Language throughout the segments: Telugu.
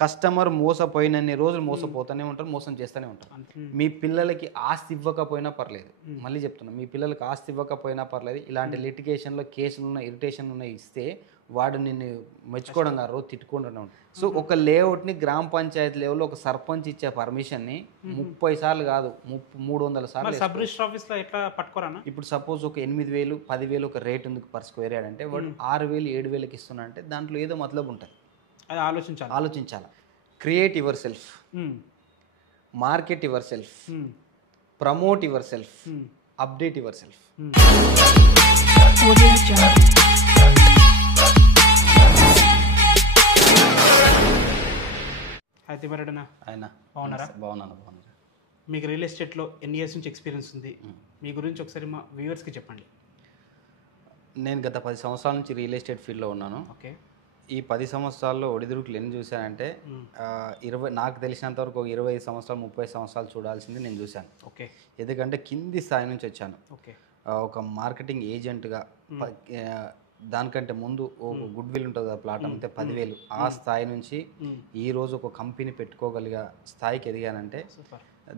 కస్టమర్ మోసపోయినన్ని రోజులు మోసపోతూనే ఉంటారు, మోసం చేస్తూనే ఉంటారు. మీ పిల్లలకి ఆస్తి ఇవ్వకపోయినా పర్లేదు, మళ్ళీ చెప్తున్నా, మీ పిల్లలకి ఆస్తి ఇవ్వకపోయినా పర్లేదు, ఇలాంటి లిటిగేషన్లో కేసులు ఉన్న ఇరిటేషన్ ఉన్న ఇస్తే వాడు నిన్ను మెచ్చుకోవడం కాదు, రోజు తిట్టుకుంటూనే ఉంటాడు. సో ఒక లేఅవుట్ని గ్రామ పంచాయతీ లెవెల్లో ఒక సర్పంచ్ ఇచ్చే పర్మిషన్ని 30 సార్లు కాదు 300 సార్లు సబ్ రిజిస్టర్ ఆఫీస్లో ఎట్లా పట్టుకోరా? ఇప్పుడు సపోజ్ ఒక 8,000 10,000 ఒక రేట్ ఉంది పర్ స్క్వేర్ యార్డ్ అంటే వాడు 6,000 7,000కి ఇస్తున్నా అంటే దాంట్లో ఏదో మతలబు ఉంటుంది. అది ఆలోచించాలి. Create your self, market your self, promote your self, update your self. అయితే మరడనా ఆయన బాగున్నారా? మీకు రియల్ ఎస్టేట్లో ఎన్ని ఇయర్స్ నుంచి ఎక్స్పీరియన్స్ ఉంది? మీ గురించి ఒకసారి మా వ్యూవర్స్కి చెప్పండి. నేను గత 10 సంవత్సరాల నుంచి రియల్ ఎస్టేట్ ఫీల్డ్లో ఉన్నాను. ఓకే. ఈ 10 సంవత్సరాల్లో ఒడిదుడుకులు ఎన్ని చూశానంటే, నాకు తెలిసినంత వరకు 25 సంవత్సరాలు 30 సంవత్సరాలు చూడాల్సింది నేను చూశాను. ఓకే. ఎందుకంటే కింది స్థాయి నుంచి వచ్చాను. ఓకే. ఒక మార్కెటింగ్ ఏజెంట్గా దానికంటే ముందు ఒక గుడ్ విల్ ఉంటుంది కదా, ప్లాట్ అమ్మితే 10,000, ఆ స్థాయి నుంచి ఈరోజు ఒక కంపెనీ పెట్టుకోగలిగే స్థాయికి ఎదిగానంటే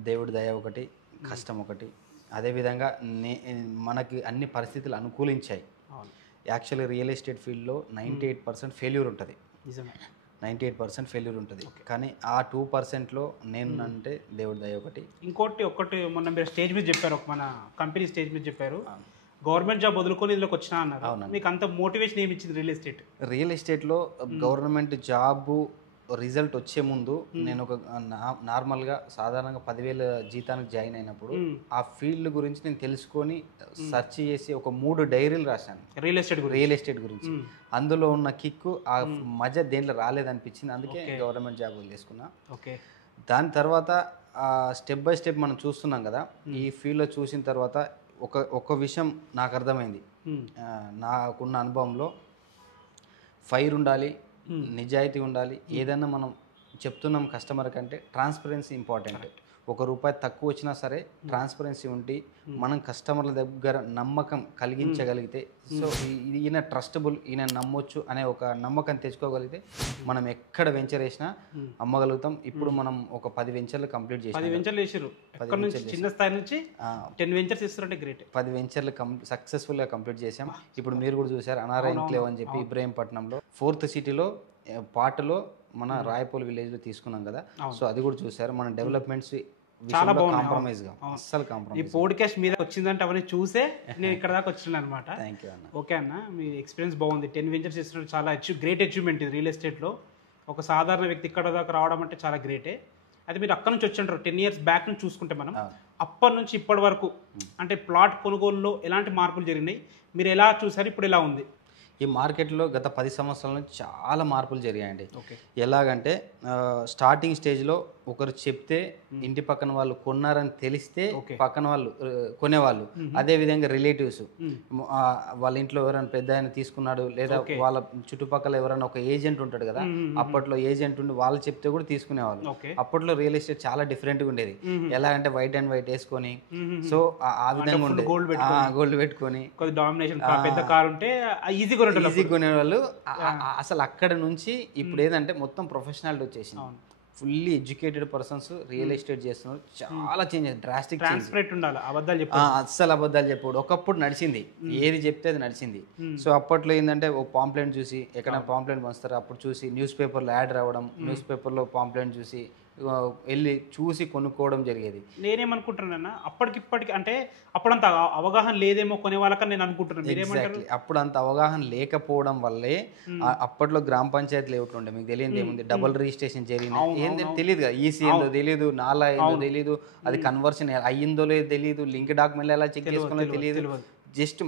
దేవుడి దయ ఒకటి, కష్టం ఒకటి. అదేవిధంగా మనకి అన్ని పరిస్థితులు అనుకూలించాయి. యాక్చువల్లీ రియల్ ఎస్టేట్ ఫీల్డ్లో 98% ఫెయిల్యూర్ ఉంటుంది. 98% ఫెయిల్యూర్ ఉంటుంది. కానీ ఆ 2%లో నేను అంటే దేవుడి దయ ఒకటి. ఇంకోటి మొన్న మీరు స్టేజ్ మీద చెప్పారు, మన కంపెనీ స్టేజ్ మీద చెప్పారు, గవర్నమెంట్ జాబ్ వదులుకొని ఇందులోకి వచ్చినా అన్నారు. మీకు అంత మోటివేషన్ ఏమి ఇచ్చింది రియల్ ఎస్టేట్లో? గవర్నమెంట్ జాబు రిజల్ట్ వచ్చే ముందు నేను ఒక నార్మల్గా సాధారణంగా 10,000 జీతానికి జాయిన్ అయినప్పుడు ఆ ఫీల్డ్ గురించి నేను తెలుసుకొని సెర్చ్ చేసి ఒక 3 డైరీలు రాశాను రియల్ ఎస్టేట్ గురించి. అందులో ఉన్న కిక్కు ఆ మధ్య దేంట్లో రాలేదనిపించింది, అందుకే గవర్నమెంట్ జాబ్ వదిలేసుకున్నా. ఓకే. దాని తర్వాత స్టెప్ బై స్టెప్ మనం చూస్తున్నాం కదా, ఈ ఫీల్డ్లో చూసిన తర్వాత ఒక విషయం నాకు అర్థమైంది. నాకున్న అనుభవంలో ఫైర్ ఉండాలి, నిజాయితీ ఉండాలి. ఏదైనా మనం చెప్తున్నాం కస్టమర్ కంటే ట్రాన్స్పరెన్సీ ఇంపార్టెంట్. ₹1 తక్కువ వచ్చినా సరే ట్రాన్స్పరెన్సీ ఉండి మనం కస్టమర్ల దగ్గర నమ్మకం కలిగించగలిగితే, సో ఈయన ట్రస్టబుల్, ఈయన నమ్మొచ్చు అనే ఒక నమ్మకం తెచ్చుకోగలిగితే మనం ఎక్కడ వెంచర్ వేసినా అమ్మగలుగుతాం. ఇప్పుడు మనం ఒక 10 వెంచర్లు కంప్లీట్ చేసాం. 10 వెంచర్లు వేసారు, చిన్న స్థాయి నుంచి 10 వెంచర్స్ ఇస్తారంటే గ్రేట్. 10 వెంచర్లు సక్సెస్ఫుల్గా కంప్లీట్ చేసాం. ఇప్పుడు మీరు కూడా చూసారు అనారా ఎన్క్లేవ్ అని చెప్పి ఇబ్రహీంపట్నంలో 4th సిటీలో పాటలో మన రాయపూల్ విలేజ్లో తీసుకున్నాం కదా, సో అది కూడా చూసారు. మన డెవలప్మెంట్స్ చాలా కాంప్రమైజ్ గా, అస్సలు కాంప్రమైజ్. ఈ పోడ్కాస్ట్ మీద వచ్చిందంటే అవన్నీ చూసే నేను ఇక్కడ దాకా వచ్చినాను అనమాట. థ్యాంక్ యూ అన్న. ఓకే అన్న, మీ ఎక్స్పీరియన్స్ బాగుంది. 10 వెంచర్స్ ఇస్తున్నారు, చాలా గ్రేట్ అచీవ్మెంట్ ఇది రియల్ ఎస్టేట్లో. ఒక సాధారణ వ్యక్తి ఇక్కడ దాకా రావడం అంటే చాలా గ్రేటే. అది మీరు అక్కడ నుంచి వచ్చారు 10 years బ్యాక్ నుంచి చూసుకుంటే మనం, అప్పటి నుంచి ఇప్పటి వరకు అంటే ప్లాట్ కొనుగోలులో ఎలాంటి మార్పులు జరిగినాయి, మీరు ఎలా చూసారు, ఇప్పుడు ఎలా ఉంది? ఈ మార్కెట్లో గత 10 సంవత్సరాల నుంచి చాలా మార్పులు జరిగాయండి. ఎలాగంటే స్టార్టింగ్ స్టేజ్లో ఒకరు చెప్తే ఇంటి పక్కన వాళ్ళు కొన్నారని తెలిస్తే పక్కన వాళ్ళు కొనేవాళ్ళు. అదేవిధంగా రిలేటివ్స్ వాళ్ళ ఇంట్లో ఎవరైనా పెద్ద ఆయన తీసుకున్నాడు, లేదా వాళ్ళ చుట్టుపక్కల ఎవరైనా ఒక ఏజెంట్ ఉంటాడు కదా, అప్పట్లో ఏజెంట్ ఉండి వాళ్ళు చెప్తే కూడా తీసుకునేవాళ్ళు. అప్పట్లో రియల్ ఎస్టేట్ చాలా డిఫరెంట్గా ఉండేది. ఎలా అంటే వైట్ అండ్ వైట్ వేసుకొని, సో ఆ విధంగా ఉండేది. గోల్డ్ పెట్టుకొని ఈజీ కొనేవాళ్ళు. అసలు అక్కడ నుంచి ఇప్పుడు ఏదంటే మొత్తం ప్రొఫెషనాలిటీ వచ్చేసింది. Fully educated persons real estate చేస్తున్నారు. చాలా చేంజ్, డ్రాస్టిక్ ఉండాలి. అస్సలు అబద్ధాలు చెప్పాడు. ఒకప్పుడు నడిచింది, ఏది చెప్తే అది నడిచింది. సో అప్పట్లో ఏంటంటే ఓ పాంప్లెంట్ చూసి, ఎక్కడ పాంప్లెంట్ పంచుతారు అప్పుడు చూసి, న్యూస్ పేపర్లో యాడ్ రావడం, న్యూస్ పేపర్లో పాంప్లెంట్ చూసి వెళ్ళి చూసి కొనుక్కోవడం జరిగేది. నేనేమనుకుంటున్నాను, అప్పటికిప్పటికి అంటే అప్పుడంత అవగాహన లేదేమో కొనే వాళ్ళకని నేను అనుకుంటున్నాను. ఎగ్జాక్ట్లీ, అప్పుడు అంత అవగాహన లేకపోవడం వల్లే అప్పట్లో గ్రామ పంచాయతీ లేఅవుట్లు ఉండే, మీకు తెలియదు ఏముంది, డబుల్ రిజిస్ట్రేషన్ జరిగింది ఏంది తెలియదు కదా, ఈసీ ఏందో తెలియదు, నాలా ఏందో తెలియదు, అది కన్వర్షన్ అయ్యిందో లేదో తెలియదు, లింక్ డాక్యుమెంట్ ఎలా చెక్ చేసుకునే తెలియదు. జస్ట్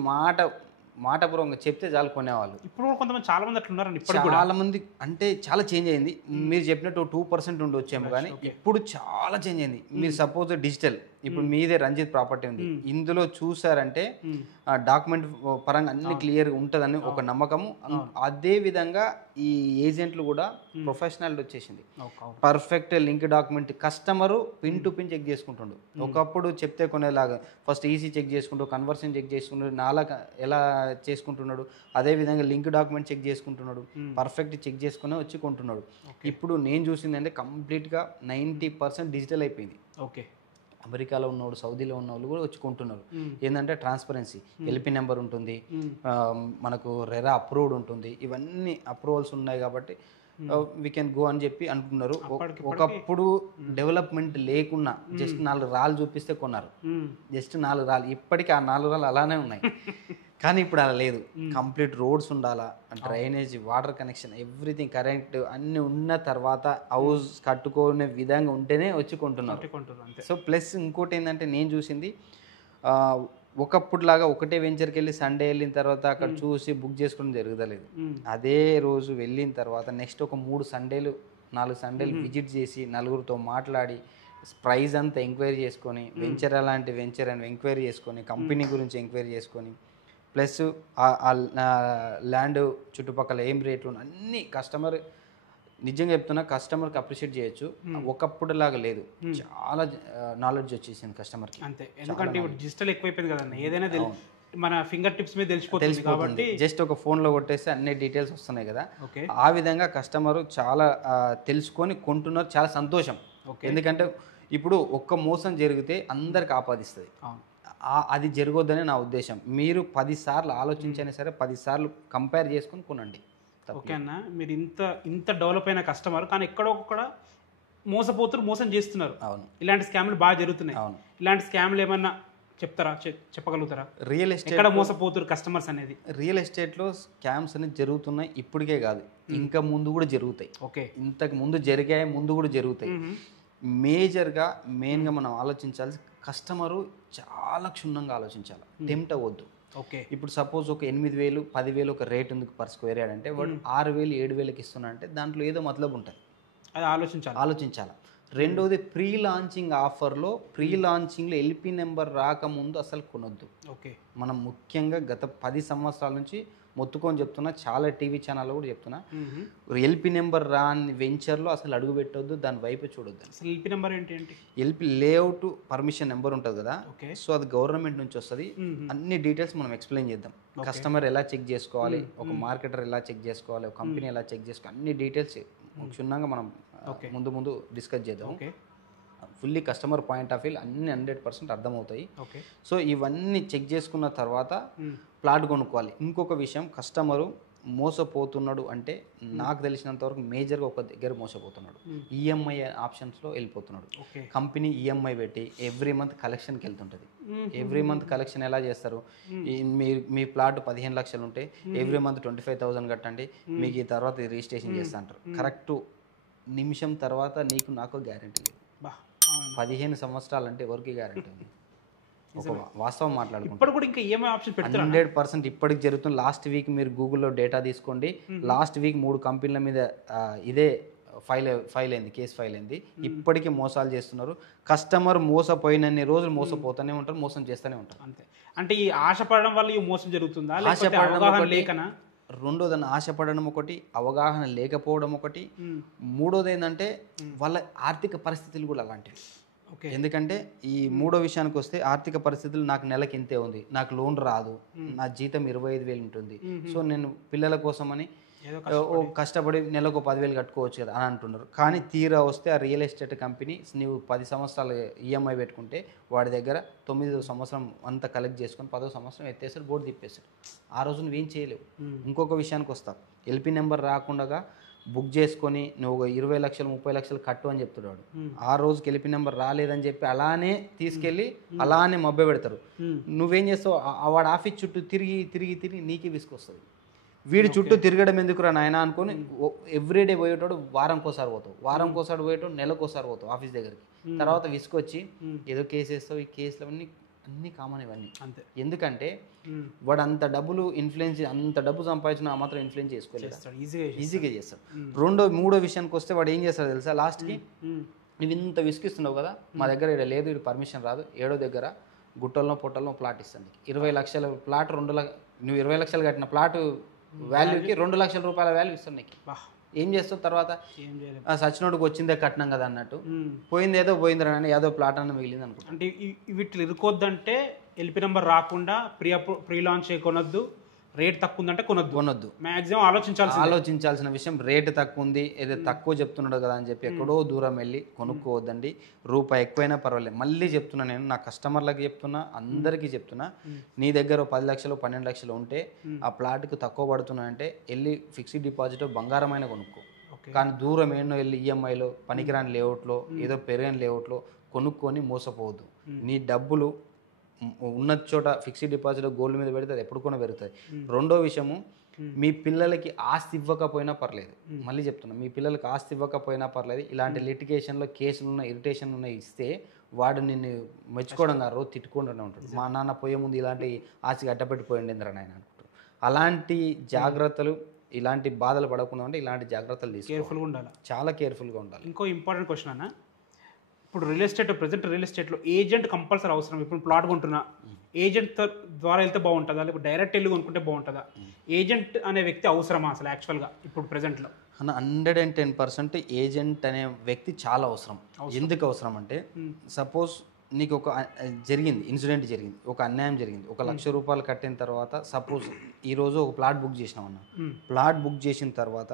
మాటపూర్వకంగా చెప్తే చాలు కొనేవాళ్ళు. ఇప్పుడు కొంతమంది చాలా మంది అట్లున్నారండి. చాలా మంది అంటే చాలా చేంజ్ అయింది. మీరు చెప్పినట్టు 2% ఉండొచ్చేమో, కానీ ఇప్పుడు చాలా చేంజ్ అయింది. మీరు సపోజ్ డిజిటల్, ఇప్పుడు మీదే రంజిత్ ప్రాపర్టీ ఉంది, ఇందులో చూసారంటే డాక్యుమెంట్ పరంగా అన్ని క్లియర్ ఉంటుందని ఒక నమ్మకము. అదే విధంగా ఈ ఏజెంట్లు కూడా ప్రొఫెషనల్ వచ్చేసింది, perfect link document customer pin to pin check చేసుకుంటుండు. ఒకప్పుడు చెప్తే కొనేలాగా ఫస్ట్ ఈసీ చెక్ చేసుకుంటూ కన్వర్షన్ చెక్ చేసుకుంటూ నాలా ఎలా చేసుకుంటున్నాడు, అదే విధంగా లింక్ డాక్యుమెంట్ చెక్ చేసుకుంటున్నాడు, పర్ఫెక్ట్ చెక్ చేసుకుని వచ్చి కొంటున్నాడు. ఇప్పుడు నేను చూసిందంటే కంప్లీట్గా 90% డిజిటల్ అయిపోయింది. ఓకే, అమెరికాలో ఉన్నవాడు, సౌదీలో ఉన్న వాళ్ళు కూడా వచ్చి కొంటున్నారు. ఏంటంటే ట్రాన్స్పరెన్సీ, ఎల్పి నెంబర్ ఉంటుంది, మనకు రెరా అప్రూవ్డ్ ఉంటుంది, ఇవన్నీ అప్రూవల్స్ ఉన్నాయి కాబట్టి వీ కెన్ గో అని చెప్పి అనుకున్నారు. ఒకప్పుడు డెవలప్మెంట్ లేకున్నా జస్ట్ 4 రాళ్ళు చూపిస్తే కొన్నారు, జస్ట్ 4 రాళ్ళు. ఇప్పటికీ ఆ 4 రాళ్ళు అలానే ఉన్నాయి, కానీ ఇప్పుడు అలా లేదు. కంప్లీట్ రోడ్స్ ఉండాలా, drainage, water connection, everything current అన్నీ ఉన్న తర్వాత హౌస్ కట్టుకునే విధంగా ఉంటేనే వచ్చి కొంటున్నారు. సో ప్లస్ ఇంకోటి ఏంటంటే నేను చూసింది ఒకప్పుడులాగా ఒకటే వెంచర్కి వెళ్ళి సండే వెళ్ళిన తర్వాత అక్కడ చూసి బుక్ చేసుకోవడం జరగలేదు. అదే రోజు వెళ్ళిన తర్వాత నెక్స్ట్ ఒక 3 సండేలు 4 సండేలు విజిట్ చేసి నలుగురితో మాట్లాడి ప్రైస్ అంతా ఎంక్వైరీ చేసుకొని, వెంచర్ అలాంటి వెంచర్ అని ఎంక్వైరీ చేసుకొని, కంపెనీ గురించి ఎంక్వైరీ చేసుకొని, ప్లస్ ల్యాండ్ చుట్టుపక్కల ఏం రేట్లు అన్నీ కస్టమర్, నిజంగా చెప్తున్నా కస్టమర్కి అప్రిషియేట్ చేయొచ్చు. ఒకప్పుడు లాగా లేదు, చాలా నాలెడ్జ్ వచ్చేసింది కస్టమర్కి. అంతే, ఎందుకంటే ఇప్పుడు డిజిటల్ ఎక్కువైపోయింది కదండి, ఏదైనా మన ఫింగర్ టిప్స్ మీద తెలిసిపోతుంది కాబట్టి జస్ట్ ఒక ఫోన్లో కొట్టేస్తే అన్ని డీటెయిల్స్ వస్తున్నాయి కదా. ఆ విధంగా కస్టమర్ చాలా తెలుసుకొని కొంటున్నారు, చాలా సంతోషం. ఎందుకంటే ఇప్పుడు ఒక్క మోసం జరిగితే అందరికి ఆపాదిస్తుంది, అది జరగొద్దని నా ఉద్దేశం. మీరు 10 సార్లు ఆలోచించైనా సరే 10 సార్లు కంపేర్ చేసుకొని కొనండి. ఓకే అన్న, మీరు ఇంత డెవలప్ అయిన కస్టమర్ కానీ ఎక్కడొక్కడ మోసం చేస్తున్నారు. అవును, ఇలాంటి స్కామ్లు బాగా జరుగుతున్నాయి. అవును, ఇలాంటి స్కామ్లు ఏమన్నా చెప్తారా, చెప్పగలుగుతారా? రియల్ ఎస్టేట్ ఎక్కడ మోసపోతున్నారు కస్టమర్స్ అనేది? రియల్ ఎస్టేట్లో స్కామ్స్ అనేది జరుగుతున్నాయి, ఇప్పటికే కాదు ఇంకా ముందు కూడా జరుగుతాయి. ఓకే, ఇంతకు ముందు జరిగాయి, ముందు కూడా జరుగుతాయి. మెయిన్గా మనం ఆలోచించాల్సి కస్టమరు చాలా క్షుణ్ణంగా ఆలోచించాలి, టెంప్ట్ అవ్వద్దు. ఓకే, ఇప్పుడు సపోజ్ ఒక 8,000 10,000 ఒక రేట్ ఉంది పర్ స్క్వేర్ యార్డ్ అంటే వాడు 6,000 7,000కి ఇస్తున్నా అంటే దాంట్లో ఏదో మతలబు ఉంటుంది, అది ఆలోచించాలి. రెండోది ప్రీ లాంచింగ్ ఆఫర్లో, ప్రీ లాంచింగ్లో ఎల్పి నెంబర్ రాకముందు అసలు కొనొద్దు. ఓకే, మనం ముఖ్యంగా గత 10 సంవత్సరాల నుంచి మొత్తుకొని చెప్తున్నా, చాలా టీవీ ఛానల్లో కూడా చెప్తున్నా, ఎల్పి నెంబర్ రాని వెంచర్లో అసలు అడుగు పెట్టొద్దు, దాని వైపు చూడొద్దు. అసలు ఎల్పి నెంబర్ ఏంటి? ఎల్పి లేఅవుట్ పర్మిషన్ నెంబర్ ఉంటుంది కదా, సో అది గవర్నమెంట్ నుంచి వస్తుంది. అన్ని డీటెయిల్స్ మనం ఎక్స్ప్లెయిన్ చేద్దాం. కస్టమర్ ఎలా చెక్ చేసుకోవాలి, ఒక మార్కెటర్ ఎలా చెక్ చేసుకోవాలి, ఒక కంపెనీ ఎలా చెక్ చేసుకోవాలి, అన్ని డీటెయిల్స్ క్షుణ్ణంగా మనం ముందు డిస్కస్ చేద్దాం. Fully customer point of view అన్ని 100% అర్థమవుతాయి. సో ఇవన్నీ చెక్ చేసుకున్న తర్వాత ప్లాట్ కొనుక్కోవాలి. ఇంకొక విషయం, కస్టమరు మోసపోతున్నాడు అంటే నాకు తెలిసినంత వరకు మేజర్గా ఒక దగ్గర మోసపోతున్నాడు, ఈఎంఐ ఆప్షన్స్లో వెళ్ళిపోతున్నాడు. కంపెనీ ఈఎంఐ పెట్టి ఎవ్రీ మంత్ కలెక్షన్కి వెళ్తుంటుంది. ఎవ్రీ మంత్ కలెక్షన్ ఎలా చేస్తారు, మీ ప్లాట్ 15 లక్షలు ఉంటే ఎవ్రీ మంత్ 25,000 కట్టండి, మీకు ఈ తర్వాత రిజిస్ట్రేషన్ చేస్తా అంటారు. కరెక్ట్ నిమిషం తర్వాత నీకు నాకు గ్యారెంటీ లేదు. 15 సంవత్సరాలు అంటే ఎవరికి గ్యారెంటీ ఉంది? ఒక వాస్తవం మాట్లాడుకుంటాం. 100% ఇప్పటికి జరుగుతుంది. లాస్ట్ వీక్ మీరు గూగుల్లో డేటా తీసుకోండి, లాస్ట్ వీక్ 3 కంపెనీల మీద ఇదే ఫైల్ అయింది, కేసు ఫైల్ అయింది. ఇప్పటికీ మోసాలు చేస్తున్నారు. కస్టమర్ మోసపోయినన్ని రోజులు మోసపోతూనే ఉంటారు, మోసం చేస్తూనే ఉంటారు. అంతే. అంటే ఈ ఆశపడడం వల్ల ఈ మోసం జరుగుతుందా, లేకనా? రెండోదని ఆశపడడం ఒకటి, అవగాహన లేకపోవడం ఒకటి, మూడోది ఏంటంటే వాళ్ళ ఆర్థిక పరిస్థితులు కూడా అలాంటివి. ఎందుకంటే ఈ మూడో విషయానికి వస్తే, ఆర్థిక పరిస్థితులు నాకు నెలకి ఇంతే ఉంది, నాకు లోన్ రాదు, నా జీతం 25,000 ఉంటుంది, సో నేను పిల్లల కోసమని కష్టపడి నెలకు 10,000 కట్టుకోవచ్చు కదా అని అంటున్నారు. కానీ తీరా వస్తే ఆ రియల్ ఎస్టేట్ కంపెనీ నువ్వు 10 సంవత్సరాలు ఈఎంఐ పెట్టుకుంటే వాడి దగ్గర 9వ సంవత్సరం అంతా కలెక్ట్ చేసుకొని 10వ సంవత్సరం ఎత్తేసాడు, బోర్డు తిప్పేశాడు. ఆ రోజు నువ్వేం చేయలేవు. ఇంకొక విషయానికి వస్తావు, ఎల్పి నెంబర్ రాకుండా బుక్ చేసుకొని నువ్వు 20 లక్షలు 30 లక్షలు కట్టు అని చెప్తున్నాడు. ఆ రోజుకి ఎల్పి నెంబర్ రాలేదని చెప్పి అలానే తీసుకెళ్ళి అలానే మభ్య పెడతారు. నువ్వేం చేస్తావు, వాడు ఆఫీస్ చుట్టూ తిరిగి నీకే విసుకొస్తుంది. వీడి చుట్టూ తిరగడం ఎందుకురా నాయన అనుకొని ఎవ్రీడే పోయేటోడు వారంకోసారి పోయేటోడు నెలకోసారి పోతావు ఆఫీస్ దగ్గరికి. తర్వాత విసుకొచ్చి ఏదో కేసు వేస్తావు. ఈ కేసులు అన్నీ కామన్ ఇవన్నీ. అంతే. ఎందుకంటే వాడు అంత డబ్బు సంపాదించిన ఆ మాత్రం ఇన్ఫ్లుయెన్స్ చేసుకోలేదు, ఈజీగా చేస్తాడు. మూడో విషయానికి వస్తే వాడు ఏం చేస్తాడు తెలుసా, లాస్ట్కి నువ్వు ఇంత విసిగిస్తున్నావు కదా, మా దగ్గర ఇక్కడ లేదు, ఇది పర్మిషన్ రాదు, ఏడో దగ్గర గుట్టల్లో పొట్టల్లో ప్లాట్ ఇస్తుంది, 20 లక్షల ప్లాట్ నువ్వు 20 లక్షలు కట్టిన ప్లాట్ వాల్యూకి 2 లక్షల రూపాయల వాల్యూ ఇస్తుంది నీకు. ఏం చేస్తావు తర్వాత? ఏం చేయలేదు. సచినోడికి వచ్చిందే కట్నం కదా అన్నట్టు, పోయింది ఏదో పోయింది అని ఏదో ప్లాట్ అన్న మిగిలింది అనుకో. అంటే వీటిలో ఇరుకోద్దంటే ఎల్పి నెంబర్ రాకుండా ప్రీ లాంచ్ కొనొద్దు, రేట్ తక్కువ ఉందంటే కొనొద్దు. మాక్సిమం ఆలోచించాల్సిన విషయం రేటు తక్కువ ఉంది, ఏదో తక్కువ చెప్తున్నాడు కదా అని చెప్పి ఎక్కడో దూరం వెళ్ళి కొనుక్కోవద్దండి. రూపాయి ఎక్కువైనా పర్వాలేదు. మళ్ళీ చెప్తున్నా, నేను నా కస్టమర్లకి చెప్తున్నా, అందరికీ చెప్తున్నా, నీ దగ్గర 10 లక్షలు 12 లక్షలు ఉంటే ఆ ప్లాట్కి తక్కువ పడుతున్నా అంటే వెళ్ళి ఫిక్స్డ్ డిపాజిట్ బంగారమైన కొనుక్కో. కానీ దూరం ఏమో వెళ్ళి ఈఎంఐలో పనికిరాని లేఅవుట్లో ఏదో పెరగని లేఅవుట్లో కొనుక్కొని మోసపోవద్దు. నీ డబ్బులు ఉన్న చోట ఫిక్స్డ్ డిపాజిట్ గోల్డ్ మీద పెడితే అది ఎప్పుడు కూడా పెరుగుతుంది. రెండో విషయము, మీ పిల్లలకి ఆస్తి ఇవ్వకపోయినా పర్లేదు, మళ్ళీ చెప్తున్నా, మీ పిల్లలకి ఆస్తి ఇవ్వకపోయినా పర్లేదు, ఇలాంటి లిటిగేషన్లో కేసులు ఉన్న ఇరిటేషన్ ఉన్న ఇస్తే వాడు నిన్ను మెచ్చుకోవడం కాదు, రోజు తిట్టుకుంటూనే ఉంటాడు. మా నాన్న పోయే ముందు ఇలాంటి ఆస్తి అడ్డపెట్టిపోయింది ఇంద్ర నాయన అనుకుంటారు. అలాంటి జాగ్రత్తలు, ఇలాంటి బాధలు పడకుండా ఉంటే ఇలాంటి జాగ్రత్తలు తీసుకోవాలి, కేర్ఫుల్గా ఉండాలి, చాలా కేర్ఫుల్గా ఉండాలి. ఇంకో ఇంపార్టెంట్ క్వశ్చన్ అన్న, ఇప్పుడు ప్రజెంట్ రియల్ ఎస్టేట్లో ఏజెంట్ కంపల్సరీ అవసరం. ఇప్పుడు ప్లాట్ కొంటున్నా, ఏజెంట్ ద్వారా వెళ్తే బాగుంటుందా, లేకపోతే డైరెక్ట్ వెళ్ళి కొనుక్కుంటే బాగుంటుందా? ఏజెంట్ అనే వ్యక్తి అవసరమా అసలు యాక్చువల్గా ఇప్పుడు ప్రెజెంట్లో? 110% ఏజెంట్ అనే వ్యక్తి చాలా అవసరం. ఎందుకు అవసరం అంటే, సపోజ్ నీకు ఒక ఇన్సిడెంట్ జరిగింది, ఒక అన్యాయం జరిగింది, 1 లక్ష రూపాయలు కట్టిన తర్వాత సపోజ్ ఈరోజు ఒక ప్లాట్ బుక్ చేసినావు అన్న, ప్లాట్ బుక్ చేసిన తర్వాత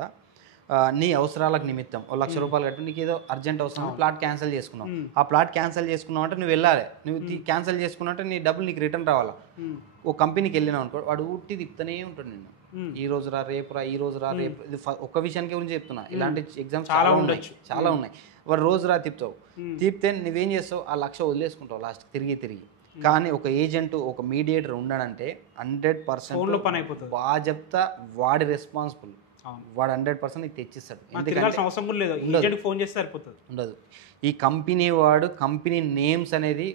నీ అవసరాలకు నిమిత్తం 1 లక్ష రూపాయలు కట్టి నీకు ఏదో అర్జెంట్ అవసరం, ప్లాట్ క్యాన్సిల్ చేసుకున్నావు. ఆ ప్లాట్ క్యాన్సిల్ చేసుకున్నావు అంటే నువ్వు వెళ్ళాలి, నువ్వు క్యాన్సిల్ చేసుకున్నావు అంటే నీ డబ్బులు నీకు రిటర్న్ రావాలా. ఓ కంపెనీకి వెళ్ళినావు అనుకో, వాడు ఊట్టి తిప్పుతూనే ఉంటాడు నిన్ను, ఈ రోజు రా రేపు రా, ఈ రోజు రా రేపు. ఇది ఒక్క విషయానికి గురించి చెప్తున్నా, ఇలాంటి ఎగ్జామ్స్ చాలా ఉన్నాయి. వాడు రోజు రా తిప్పుతావు, తిప్పితే నువ్వేం చేస్తావు, ఆ 1 లక్ష వదిలేసుకుంటావు లాస్ట్ తిరిగి. కానీ ఒక ఏజెంట్, ఒక మీడియేటర్ ఉన్నాడంటే 100% బాధ్యత, వాడి రెస్పాన్సిబుల్, వాడు 100% నీకు తెచ్చిస్తాడు. అవసరం కూడా లేదు, ఫోన్ చేస్తే సరిపోతుంది. ఉండదు. ఈ కంపెనీ వాడు కంపెనీ నేమ్స్ అనేది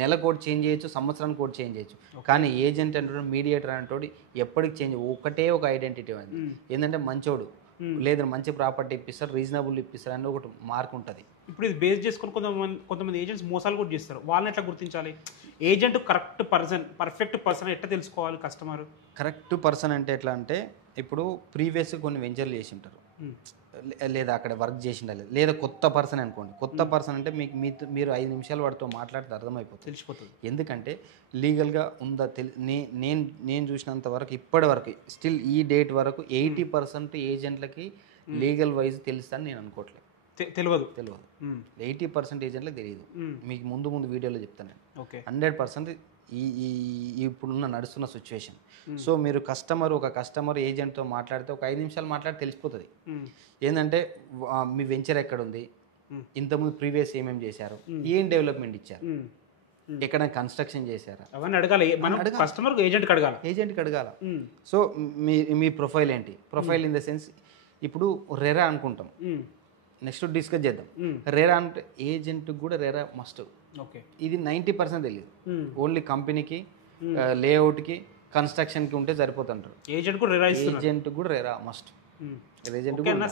నెలకు ఒకటి చేంజ్ చేయొచ్చు, సంవత్సరానికి ఒకటి చేంజ్ చేయొచ్చు. కానీ ఏజెంట్ అంటే, మీడియేటర్ అంటే ఎప్పటికి చేంజ్, ఒకటే ఒక ఐడెంటిటీ ఉంది. ఏంటంటే మంచోడు, లేదా మంచి ప్రాపర్టీ ఇప్పిస్తారు, రీజనబుల్ ఇప్పిస్తారు అని ఒకటి మార్క్ ఉంటుంది. ఇప్పుడు ఇది బేస్ చేసుకొని కొంతమంది ఏజెంట్స్ మోసాలు కూడా చేస్తారు. వాళ్ళని ఎట్లా గుర్తించాలి? ఏజెంట్ పర్ఫెక్ట్ పర్సన్ ఎట్లా తెలుసుకోవాలి కస్టమర్? కరెక్ట్ పర్సన్ అంటే ఎట్లా అంటే, ఇప్పుడు ప్రీవియస్ కొన్ని వెంచర్లు చేసి ఉంటారు, లేదా అక్కడ వర్క్ చేసిండాలి, లేదా కొత్త పర్సన్ అనుకోండి. కొత్త పర్సన్ అంటే మీరు 5 నిమిషాలు వాడితో మాట్లాడితే అర్థమైపోతుంది, తెలిసిపోతుంది. ఎందుకంటే లీగల్గా ఉందా నేను చూసినంత వరకు ఇప్పటి వరకు స్టిల్ ఈ డేట్ వరకు 80% ఏజెంట్లకి లీగల్ వైజ్ తెలుస్తుందని నేను అనుకోవట్లేదు. తెలియదు 80% ఏజెంట్లకు తెలియదు. మీకు ముందు వీడియోలో చెప్తాను నేను. 100% ఇప్పుడున్న నడుస్తున్న సిచ్యువేషన్. సో మీరు ఒక కస్టమర్ ఏజెంట్తో మాట్లాడితే ఒక 5 నిమిషాలు మాట్లాడి తెలిసిపోతుంది. ఏంటంటే మీ వెంచర్ ఎక్కడ ఉంది, ఇంతకుముందు ప్రీవియస్ ఏమేమి చేశారు, ఏం డెవలప్మెంట్ ఇచ్చారు, ఎక్కడ కన్స్ట్రక్షన్ చేశారా, అవన్నీ అడగాలి. కస్టమర్ ఏజెంట్కి అడగాల. సో మీ ప్రొఫైల్ ఏంటి, ప్రొఫైల్ ఇన్ ద సెన్స్ ఇప్పుడు రెరా అనుకుంటాం, నెక్స్ట్ డిస్కస్ చేద్దాం. రెరా అంటే ఏజెంట్కి కూడా రెరా మస్ట్. ఇది 90% తెలియదు. ఓన్లీ కంపెనీకి, లేఅవుట్కి, కన్స్ట్రక్షన్కి ఉంటే సరిపోతుంటారు. ఏజెంట్ కూడా రెరా మస్ట్.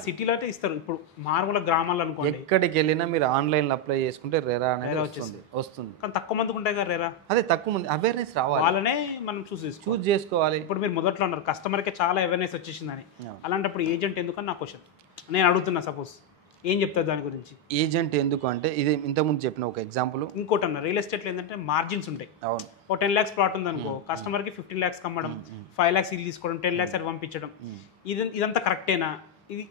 సిటీలో అయితే ఇస్తారు. ఇప్పుడు మారుమూల గ్రామాల్లో అనుకోండి, ఎక్కడికి వెళ్ళినా మీరు ఆన్లైన్లో అప్లై చేసుకుంటే రెరా అనేది వస్తుంది. కానీ తక్కువ మందికి ఉంటాయి కదా రెరా. అదే తక్కువ మంది, అవేర్నెస్ రావాలి, వాళ్ళనే మనం చూస్ చేసుకోవాలి. ఇప్పుడు మీరు మొదట్లో అన్నారు కస్టమర్కి చాలా అవేర్నెస్ వచ్చేసిందని, అలాంటప్పుడు ఏజెంట్ ఎందుకని నా క్వశ్చన్. నేను అడుగుతున్నా, సపోజ్ ఏం చెప్తారు దాని గురించి? ఏజెంట్ ఎందుకు అంటే, ఇది ఇంతకుముందు చెప్పిన ఒక ఎగ్జాంపుల్. ఇంకోటి అన్న, రియల్ ఎస్టేట్లో ఏంటంటే మార్జిన్స్ ఉంటాయి. అవును, ఓ 10 lakhs ప్లాట్ ఉంది అనుకో, కస్టమర్కి 15 lakhs కమ్మడం, 5 lakhs ఇల్లు తీసుకోవడం, 10 lakhs అది పంపించడం, ఇదంతా కరెక్టేనా?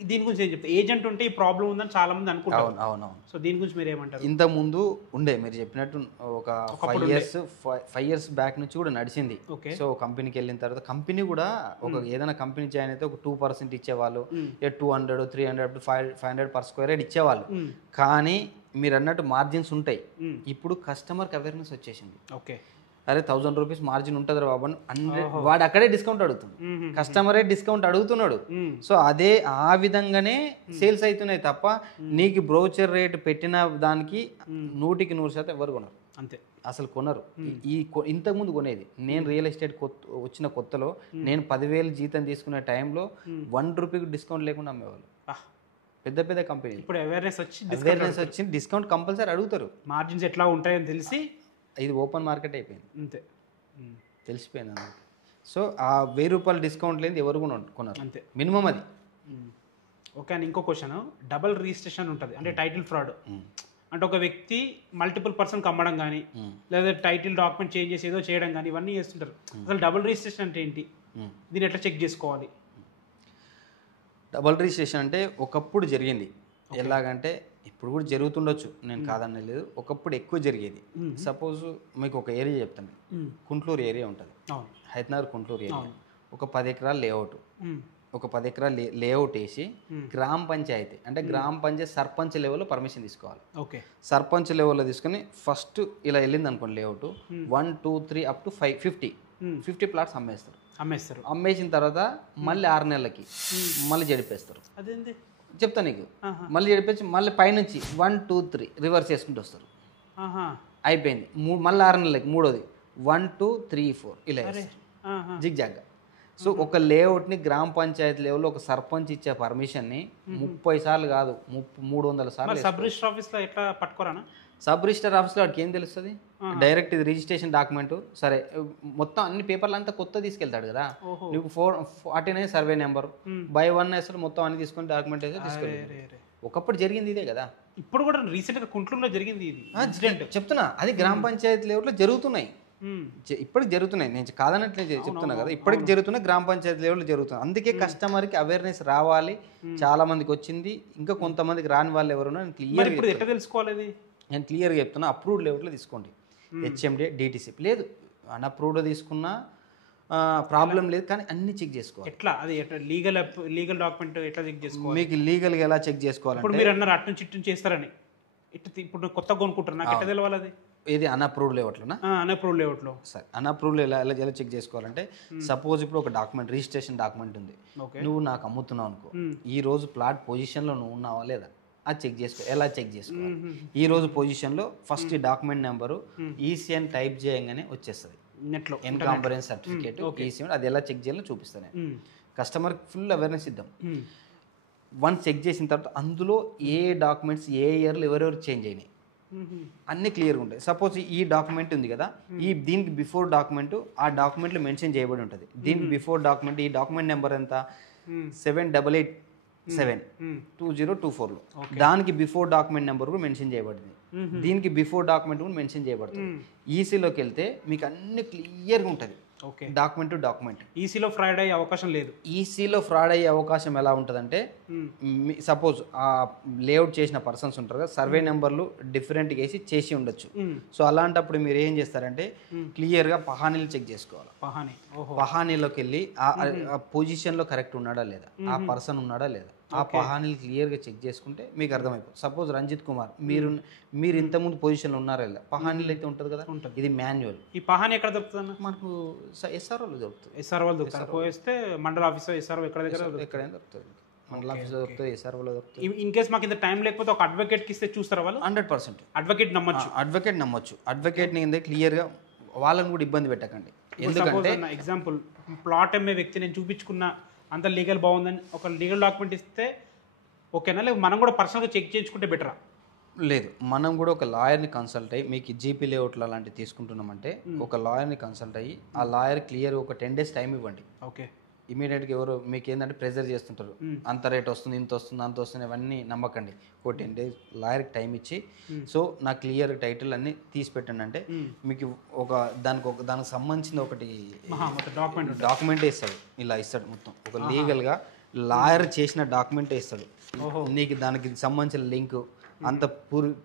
దీని గురించి ఏం చెప్తారు? ఏజెంట్ ఉంటే ఈ ప్రాబ్లం ఉందని చాలా మంది అనుకుంటారు. అవును. సో దీని గురించి మీరు ఏమంటారు? ఇంత ముందు ఉండే, మీరు చెప్పినట్టు ఒక 5 years బ్యాక్ నుంచి కూడా నడిచింది. సో కంపెనీకి వెళ్ళిన తర్వాత కంపెనీ కూడా ఏదైనా కంపెనీ జాయిన్ అయితే ఒక 2% ఇచ్చేవాళ్ళు, 200, 300, 500 per square yard ఇచ్చేవాళ్ళు. కానీ మీరు అన్నట్టు మార్జిన్స్ ఉంటాయి. ఇప్పుడు కస్టమర్కి అవేర్నెస్ వచ్చేసింది. అరే 1000 రూపీస్ మార్జిన్ ఉంటుంది రా బాబు, వాడు అక్కడే డిస్కౌంట్ అడుగుతున్నాడు, కస్టమరే డిస్కౌంట్ అడుగుతున్నాడు. సో ఆ విధంగానే సేల్స్ అవుతున్నాయి తప్ప నీకు బ్రోచర్ రేట్ పెట్టిన దానికి 100% ఎవరు కొనరు. అంతే, అసలు కొనరు. ఇంతకుముందు కొనేది, నేను రియల్ ఎస్టేట్ వచ్చిన కొత్తలో నేను 10,000 జీతం తీసుకునే టైంలో 1 రూపీకి డిస్కౌంట్ లేకుండా అమ్మేవాళ్ళు. పెద్ద పెద్ద కంపెనీలు. ఇప్పుడు అవేర్నెస్ వచ్చింది, డిస్కౌంట్ కంపల్సరీ అడుగుతారు. మార్జిన్స్ ఎట్లా ఉంటాయని తెలిసి ఇది ఓపెన్ మార్కెట్ అయిపోయింది, అంతే తెలిసిపోయింది అన్నమాట. సో ఆ ₹1000 డిస్కౌంట్ లేని ఎవరు కూడా కొన్నారు, అంతే మినిమం అది. ఓకే. అండ్ ఇంకో క్వశ్చన్, డబల్ రిజిస్ట్రేషన్ ఉంటుంది అంటే టైటిల్ ఫ్రాడ్. అంటే ఒక వ్యక్తి మల్టిపుల్ పర్సన్కి అమ్మడం కానీ లేదా టైటిల్ డాక్యుమెంట్ చేంజ్ చేసి ఏదో చేయడం కానీ ఇవన్నీ చేస్తుంటారు. అసలు డబుల్ రిజిస్ట్రేషన్ అంటే ఏంటి, దీన్ని ఎట్లా చెక్ చేసుకోవాలి? డబుల్ రిజిస్ట్రేషన్ అంటే ఒకప్పుడు జరిగింది, ఎలాగంటే ఇప్పుడు కూడా జరుగుతుండొచ్చు, నేను కాదనే లేదు, ఒకప్పుడు ఎక్కువ జరిగేది. సపోజ్ మీకు ఒక ఏరియా చెప్తాను, కుంట్లూరు ఏరియా ఉంటుంది, హైదరాబాద్ కుంట్లూరు ఏరియా. ఒక 10 ఎకరాల లేఅవుట్, ఒక 10 ఎకరాల లేఅవుట్ వేసి గ్రామ పంచాయతీ అంటే గ్రామ పంచాయతీ సర్పంచ్ లెవెల్లో పర్మిషన్ తీసుకోవాలి. ఓకే. సర్పంచ్ లెవెల్లో తీసుకుని ఫస్ట్ ఇలా వెళ్ళింది అనుకోండి లేఅవుట్, 1, 2, 3 అప్ టు 50 ప్లాట్స్ అమ్మేస్తారు. అమ్మేసిన తర్వాత మళ్ళీ 6 నెలలకి మళ్ళీ జడిపేస్తారు. అదేంటి చెప్తా నీకు, మళ్ళీ జడిపేసి మళ్ళీ పైనుంచి 1, 2, 3 రివర్స్ చేసుకుంటూ వస్తారు. అయిపోయింది. మళ్ళీ 6 నెలలకి మూడోది 1, 2, 3, 4 ఇలా జిగ్జాగ్గా. సో ఒక లేఅవుట్ని గ్రామ పంచాయతీ లెవెల్లో ఒక సర్పంచ్ ఇచ్చే పర్మిషన్ని 30 సార్లు కాదు 300 సార్లు. సబ్ రిజిస్టర్ ఆఫీస్లో ఎట్లా పట్టుకోరానా? సబ్ రిజిస్టర్ ఆఫీస్లో వాడికి ఏం తెలుస్తుంది, డైరెక్ట్ ఇది రిజిస్ట్రేషన్ డాక్యుమెంట్ సరే, మొత్తం అన్ని పేపర్లు అంతా కొత్త తీసుకెళ్తాడు కదా, నీకు 49 సర్వే నెంబర్ బై 1 వేస్తాడు, మొత్తం అన్ని తీసుకొని డాక్యుమెంట్ వేసి తీసుకెళ్తాడు. ఒకప్పుడు జరిగింది ఇదే కదా, ఇప్పుడు కూడా రీసెంట్గా కుంట్లూరులో జరిగింది ఇది ఇన్సిడెంట్. చెప్తున్నా, అది గ్రామ పంచాయతీ లెవెల్లో జరుగుతున్నాయి, ఇప్పటికి జరుగుతున్నాయి, నేను కాదనట్లే చెప్తున్నా కదా, ఇప్పటికి జరుగుతున్నాయి, గ్రామ పంచాయతీ లెవెల్లో జరుగుతున్నాయి. అందుకే కస్టమర్కి అవేర్నెస్ రావాలి, చాలా మందికి వచ్చింది, ఇంకా కొంతమందికి రాని వాళ్ళు ఎవరున్నా నేను క్లియర్గా చెప్తున్నా. అప్రూవ్డ్ లెవెల్లో తీసుకోండి, HMD DTC లేదు, అన్అప్రూవ్డ్ తీసుకున్నా ప్రాబ్లం లేదు, కానీ అన్ని చెక్ చేసుకోవాలి. ఎట్లా అది లీగల్ డాక్యుమెంట్ ఎట్లా చెక్ చేసుకోవాలి? మీకు లీగల్గా ఎలా చెక్ చేసుకోవాలి? ఇప్పుడు మీరు అన్నారు అటు నుంచి ఇటు చేస్తారని, ఇప్పుడు కొత్తగా కొనుక్కుంటారు, నాకు ఎట్లా తెలవాలి అది? ఏది అన్అప్రూవ్డ్ లేఅవుట్లోనా? అన్అప్రూవ్డ్ లేఅవుట్లో. సరే, అన్అప్రూవ్డ్ ఎలా చెక్ చేసుకోవాలంటే, సపోజ్ ఇప్పుడు ఒక డాక్యుమెంట్ రిజిస్ట్రేషన్ డాక్యుమెంట్ ఉంది, నువ్వు నాకు అమ్ముతున్నావు అనుకో, ఈ రోజు ప్లాట్ పొజిషన్లో నువ్వు ఉన్నావా లేదా అది చెక్ చేసుకో. ఎలా చెక్ చేసుకోవాలి? ఈ రోజు పొజిషన్లో ఫస్ట్ ఈ డాక్యుమెంట్ నెంబరు ఈసీఎన్ టైప్ చేయగానే వచ్చేస్తుంది, నెట్లో ఎన్కాంబరెన్స్ సర్టిఫికేట్ ఈసీఎన్, అది ఎలా చెక్ చేయాలో చూపిస్తాను. కస్టమర్కి ఫుల్ అవేర్నెస్ ఇద్దాం. వన్స్ చెక్ చేసిన తర్వాత అందులో ఏ డాక్యుమెంట్స్ ఏ ఇయర్లో ఎవరెవరు చేంజ్ అయినాయి అన్నీ క్లియర్గా ఉంటాయి. సపోజ్ ఈ డాక్యుమెంట్ ఉంది కదా, దీనికి బిఫోర్ డాక్యుమెంట్ ఆ డాక్యుమెంట్లో మెన్షన్ చేయబడి ఉంటుంది. దీనికి బిఫోర్ డాక్యుమెంట్, ఈ డాక్యుమెంట్ నెంబర్ ఎంత 7887/2024లో, దానికి బిఫోర్ డాక్యుమెంట్ నెంబర్ కూడా మెన్షన్ చేయబడింది, దీనికి బిఫోర్ డాక్యుమెంట్ కూడా మెన్షన్ చేయబడుతుంది. ఈసీలోకి వెళ్తే మీకు అన్ని క్లియర్గా ఉంటుంది, డాక్యుమెంట్ టు డాక్యుమెంట్. ఈసీలో ఫ్రాడ్ అయ్యే అవకాశం లేదు. ఈసీలో ఫ్రాడ్ అయ్యే అవకాశం ఎలా ఉంటుందంటే, సపోజ్ ఆ లేఅవుట్ చేసిన పర్సన్స్ ఉంటారు కదా, సర్వే నెంబర్లు డిఫరెంట్గా వేసి చేసి ఉండొచ్చు. సో అలాంటప్పుడు మీరు ఏం చేస్తారంటే క్లియర్గా పహానీలు చెక్ చేసుకోవాలి. పహానీలోకి వెళ్ళి ఆ పొజిషన్లో కరెక్ట్ ఉన్నాడా లేదా, ఆ పర్సన్ ఉన్నాడా లేదా, ఆ పహానీలు క్లియర్గా చెక్ చేసుకుంటే మీకు అర్థమైపోతుంది. సపోజ్ రంజిత్ కుమార్ మీరు ఇంతకుముందు పొజిషన్లో ఉన్నారా లేదా, పహానీలు అయితే ఉంటుంది కదా, ఇది మాన్యువల్. ఈ పహానీ ఎక్కడ దొరుకుతుంది? మనకు SROలో దొరుకుతుంది. SRO దొరుకుతుంది. పోయిస్తే మండల ఆఫీసో SRO ఎక్కడైనా దొరుకుతుంది. మండల ఆఫీస్లో దొరుకుతుంది, SROలో దొరుకుతుంది. ఇన్ కేస్ మాకు ఇంత టైం లేకపోతే ఒక అడ్వకేట్కి ఇస్తే చూస్తారా వాళ్ళు? 100% అడ్వకేట్ నమ్మొచ్చు. అడ్వకేట్ని క్లియర్గా వాళ్ళని కూడా ఇబ్బంది పెట్టకండి. ఎందుకంటే ఎగ్జాంపుల్ ప్లాట్ అమ్మే వ్యక్తి నేను చూపించుకున్న అంత లీగల్ బాగుందని ఒక లీగల్ డాక్యుమెంట్ ఇస్తే ఓకేనా, లేదు మనం కూడా పర్సనల్గా చెక్ చేయించుకుంటే బెటరా? లేదు, మనం కూడా ఒక లాయర్ని కన్సల్ట్ అయ్యి, మీకు జీపీ లేఅవుట్లు అలాంటివి తీసుకుంటున్నామంటే ఒక లాయర్ని కన్సల్ట్ అయ్యి ఆ లాయర్ క్లియర్ ఒక 10 days టైం ఇవ్వండి. ఓకే. ఇమీడియట్గా ఎవరు మీకు ఏంటంటే ప్రెజర్ చేస్తుంటారు, అంత రేట్ వస్తుంది, ఇంత వస్తుంది, అంత వస్తుంది, అవన్నీ నమ్మకండి. ఒక 10 days లాయర్కి టైం ఇచ్చి, సో నా క్లియర్ టైటిల్ అన్ని తీసి పెట్టండి అంటే మీకు దానికి సంబంధించిన ఒకటి డాక్యుమెంట్ ఇస్తాడు, ఇలా ఇస్తాడు మొత్తం ఒక లీగల్గా లాయర్ చేసిన డాక్యుమెంట్ ఇస్తాడు నీకు, దానికి సంబంధించిన లింక్ అంత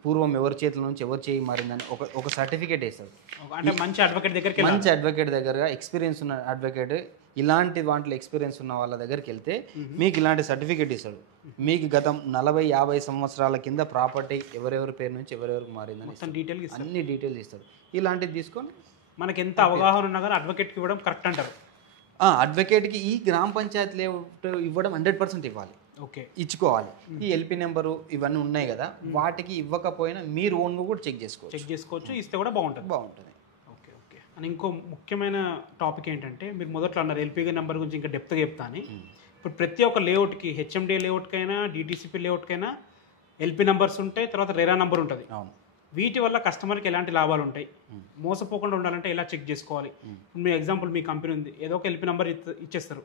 పూర్వం ఎవరి చేతుల నుంచి ఎవరు చేయి మారిందని ఒక సర్టిఫికేట్ ఇస్తాడు. అంటే మంచి అడ్వకేట్ దగ్గరగా ఎక్స్పీరియన్స్ ఉన్న అడ్వకేట్, ఇలాంటి వాటిలో ఎక్స్పీరియన్స్ ఉన్న వాళ్ళ దగ్గరికి వెళ్తే మీకు ఇలాంటి సర్టిఫికేట్ ఇస్తాడు. మీకు గతం 40-50 సంవత్సరాల కింద ప్రాపర్టీ ఎవరెవరి పేరు నుంచి ఎవరెవరికి మారిందని అన్ని డీటెయిల్స్ ఇస్తాడు. ఇలాంటివి తీసుకొని మనకి ఎంత అవగాహన ఉన్నా కానీ అడ్వకేట్కి ఇవ్వడం కరెక్ట్ అంటారు. అడ్వకేట్కి ఈ గ్రామ పంచాయతీ లేఅవుట్ ఇవ్వడం 100% ఇవ్వాలి. ఓకే, ఇచ్చుకోవాలి. ఈ ఎల్పీ నెంబరు ఇవన్నీ ఉన్నాయి కదా, వాటికి ఇవ్వకపోయినా మీరు ఓన్గా కూడా చెక్ చేసుకోవచ్చు. ఇస్తే కూడా బాగుంటుంది. ఓకే. అని ఇంకో ముఖ్యమైన టాపిక్ ఏంటంటే, మీరు మొదట్లో అన్నారు ఎల్పీ నెంబర్ గురించి ఇంకా డెప్త్గా చెప్తా అని. ఇప్పుడు ప్రతి ఒక్క లేఅవుట్కి హెచ్ఎండి లేఅవుట్కైనా డిటీసీపీ లేఅవుట్కైనా ఎల్పి నెంబర్స్ ఉంటాయి, తర్వాత రెరా నెంబర్ ఉంటుంది. అవును. వీటి వల్ల కస్టమర్కి ఎలాంటి లాభాలు ఉంటాయి, మోసపోకుండా ఉండాలంటే ఎలా చెక్ చేసుకోవాలి? ఇప్పుడు మీ ఎగ్జాంపుల్ మీ కంపెనీ ఉంది, ఏదో ఒక ఎల్పి నెంబర్ ఇచ్చేస్తారు,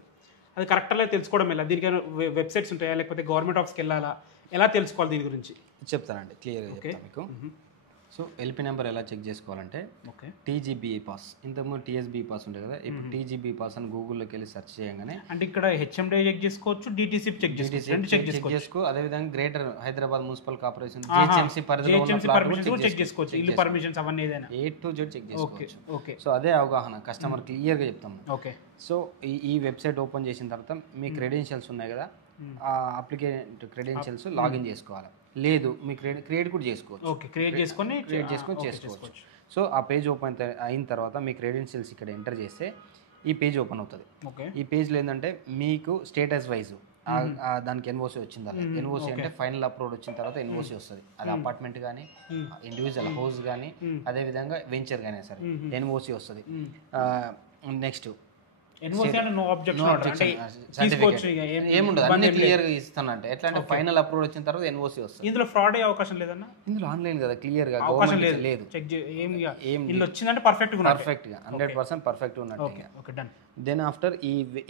అది కరెక్ట్గా తెలుసుకోవడం ఎలా? దీనికైనా వెబ్సైట్స్ ఉంటాయా, లేకపోతే గవర్నమెంట్ ఆఫీస్కి వెళ్ళాలా, ఎలా తెలుసుకోవాలి దీని గురించి? చెప్తానండి, క్లియర్గా చెప్తాను మీకు. సో ఎల్పి నెంబర్ ఎలా చెక్ చేసుకోవాలంటే ఓకే, టీజీబీఈ పాస్, ఇంతకుముందు టీఎస్బీ పాస్ ఉంటుంది కదా, ఇప్పుడు టీజీబీ పాస్ అని గూగుల్లోకి వెళ్ళి సెర్చ్ చేయగానే అంటే ఇక్కడ హెచ్ఎండి చెక్ చేసుకోవచ్చు, డిటీసీపీ చెక్ చేసుకోవచ్చు, అదేవిధంగా greater Hyderabad municipal corporation GHMC పరిధిలో ఉన్న ప్లాట్ కూడా చెక్ చేసుకోవచ్చు, ఇల్లు పర్మిషన్స్ అవన్నీ ఏదైనా A to Z చెక్ చేసుకోవచ్చు. ఓకే. సో అదే అవగాహన కస్టమర్ క్లియర్గా చెప్తాము. ఓకే. సో ఈ వెబ్సైట్ ఓపెన్ చేసిన తర్వాత మీ క్రెడెన్షియల్స్ ఉన్నాయి కదా, ఆ అప్లికేట్ క్రెడెన్షియల్స్ లాగిన్ చేసుకోవాలి. లేదు మీ క్రియేట్ కూడా చేసుకోవచ్చు. ఓకే, క్రియేట్ చేసుకొని చేసుకోవచ్చు. సో ఆ పేజ్ ఓపెన్ అయిన తర్వాత మీ క్రెడెన్షియల్స్ ఇక్కడ ఎంటర్ చేస్తే ఈ పేజ్ ఓపెన్ అవుతుంది. ఓకే. ఈ పేజ్లో ఏంటంటే మీకు స్టేటస్ వైజ్ దానికి ఎన్ఓసి వచ్చింది. అలా ఎన్ఓసి అంటే ఫైనల్ అప్లోడ్ వచ్చిన తర్వాత ఎన్ఓసి వస్తుంది. అది అపార్ట్మెంట్ కానీ ఇండివిజువల్ హౌస్ కానీ అదేవిధంగా వెంచర్ కానీ సరే ఎన్ఓసి వస్తుంది. నెక్స్ట్ ఏముండదు, అన్ని క్లియర్ గా ఇస్తానంటే ఎట్లా అంటే ఫైనల్ అప్లోడ్ వచ్చిన తర్వాత ఎన్ఓసి వస్తుంది. ఇందులో ఫ్రాడ్ అయ్యే అవకాశం లేదన్నా? ఇందులో ఆన్లైన్ కదా, క్లియర్ గా అవకాశం లేదు. ఏం వచ్చిందంటే పర్ఫెక్ట్ గా 100% పర్ఫెక్ట్ ఉన్నట్టు. Okay, done. దెన్ ఆఫ్టర్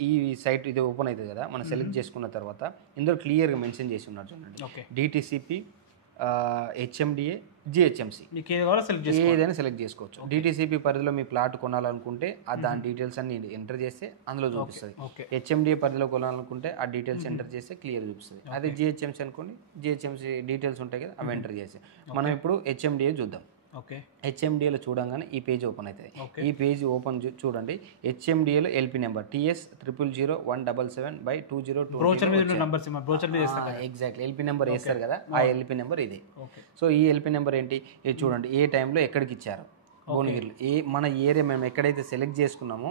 ఈ సైట్ ఇది ఓపెన్ అవుతుంది కదా, మనం సెలెక్ట్ చేసుకున్న తర్వాత ఇందులో క్లియర్ గా మెన్షన్ చేసి ఉన్నారు చూడండి, డిటిసిపి, హెచ్ఎండిఏ, జిహెచ్ఎంసి, ఏదైనా సెలెక్ట్ చేసుకోవచ్చు. డిటిసిపి పరిధిలో మీ ప్లాట్ కొనాలనుకుంటే దాని డీటెయిల్స్ అన్ని ఎంటర్ చేస్తే అందులో చూపిస్తుంది. హెచ్ఎండిఏ పరిధిలో కొనాలనుకుంటే ఆ డీటెయిల్స్ ఎంటర్ చేస్తే క్లియర్ చూపిస్తుంది. అదే జిహెచ్ఎంసి అనుకోండి, జిహెచ్ఎంసి డీటెయిల్స్ ఉంటాయి కదా, అవి ఎంటర్ చేసి మనం ఇప్పుడు హెచ్ఎండిఏ చూద్దాం. ఓకే. హెచ్ఎండిఏలో చూడంగానే ఈ పేజ్ ఓపెన్ అవుతుంది. ఈ పేజ్ ఓపెన్ చూడండి, హెచ్ఎండిఏలో LP number TS 000-177/2022. Exactly LP number వేస్తారు కదా, ఆ ఎల్పి నెంబర్ ఇది. సో ఈ ఎల్పి నెంబర్ ఏంటి, ఇది చూడండి ఏ టైంలో ఎక్కడికి ఇచ్చారు. భువనగిరిలో మన ఏరియా మేము ఎక్కడైతే సెలెక్ట్ చేసుకున్నామో,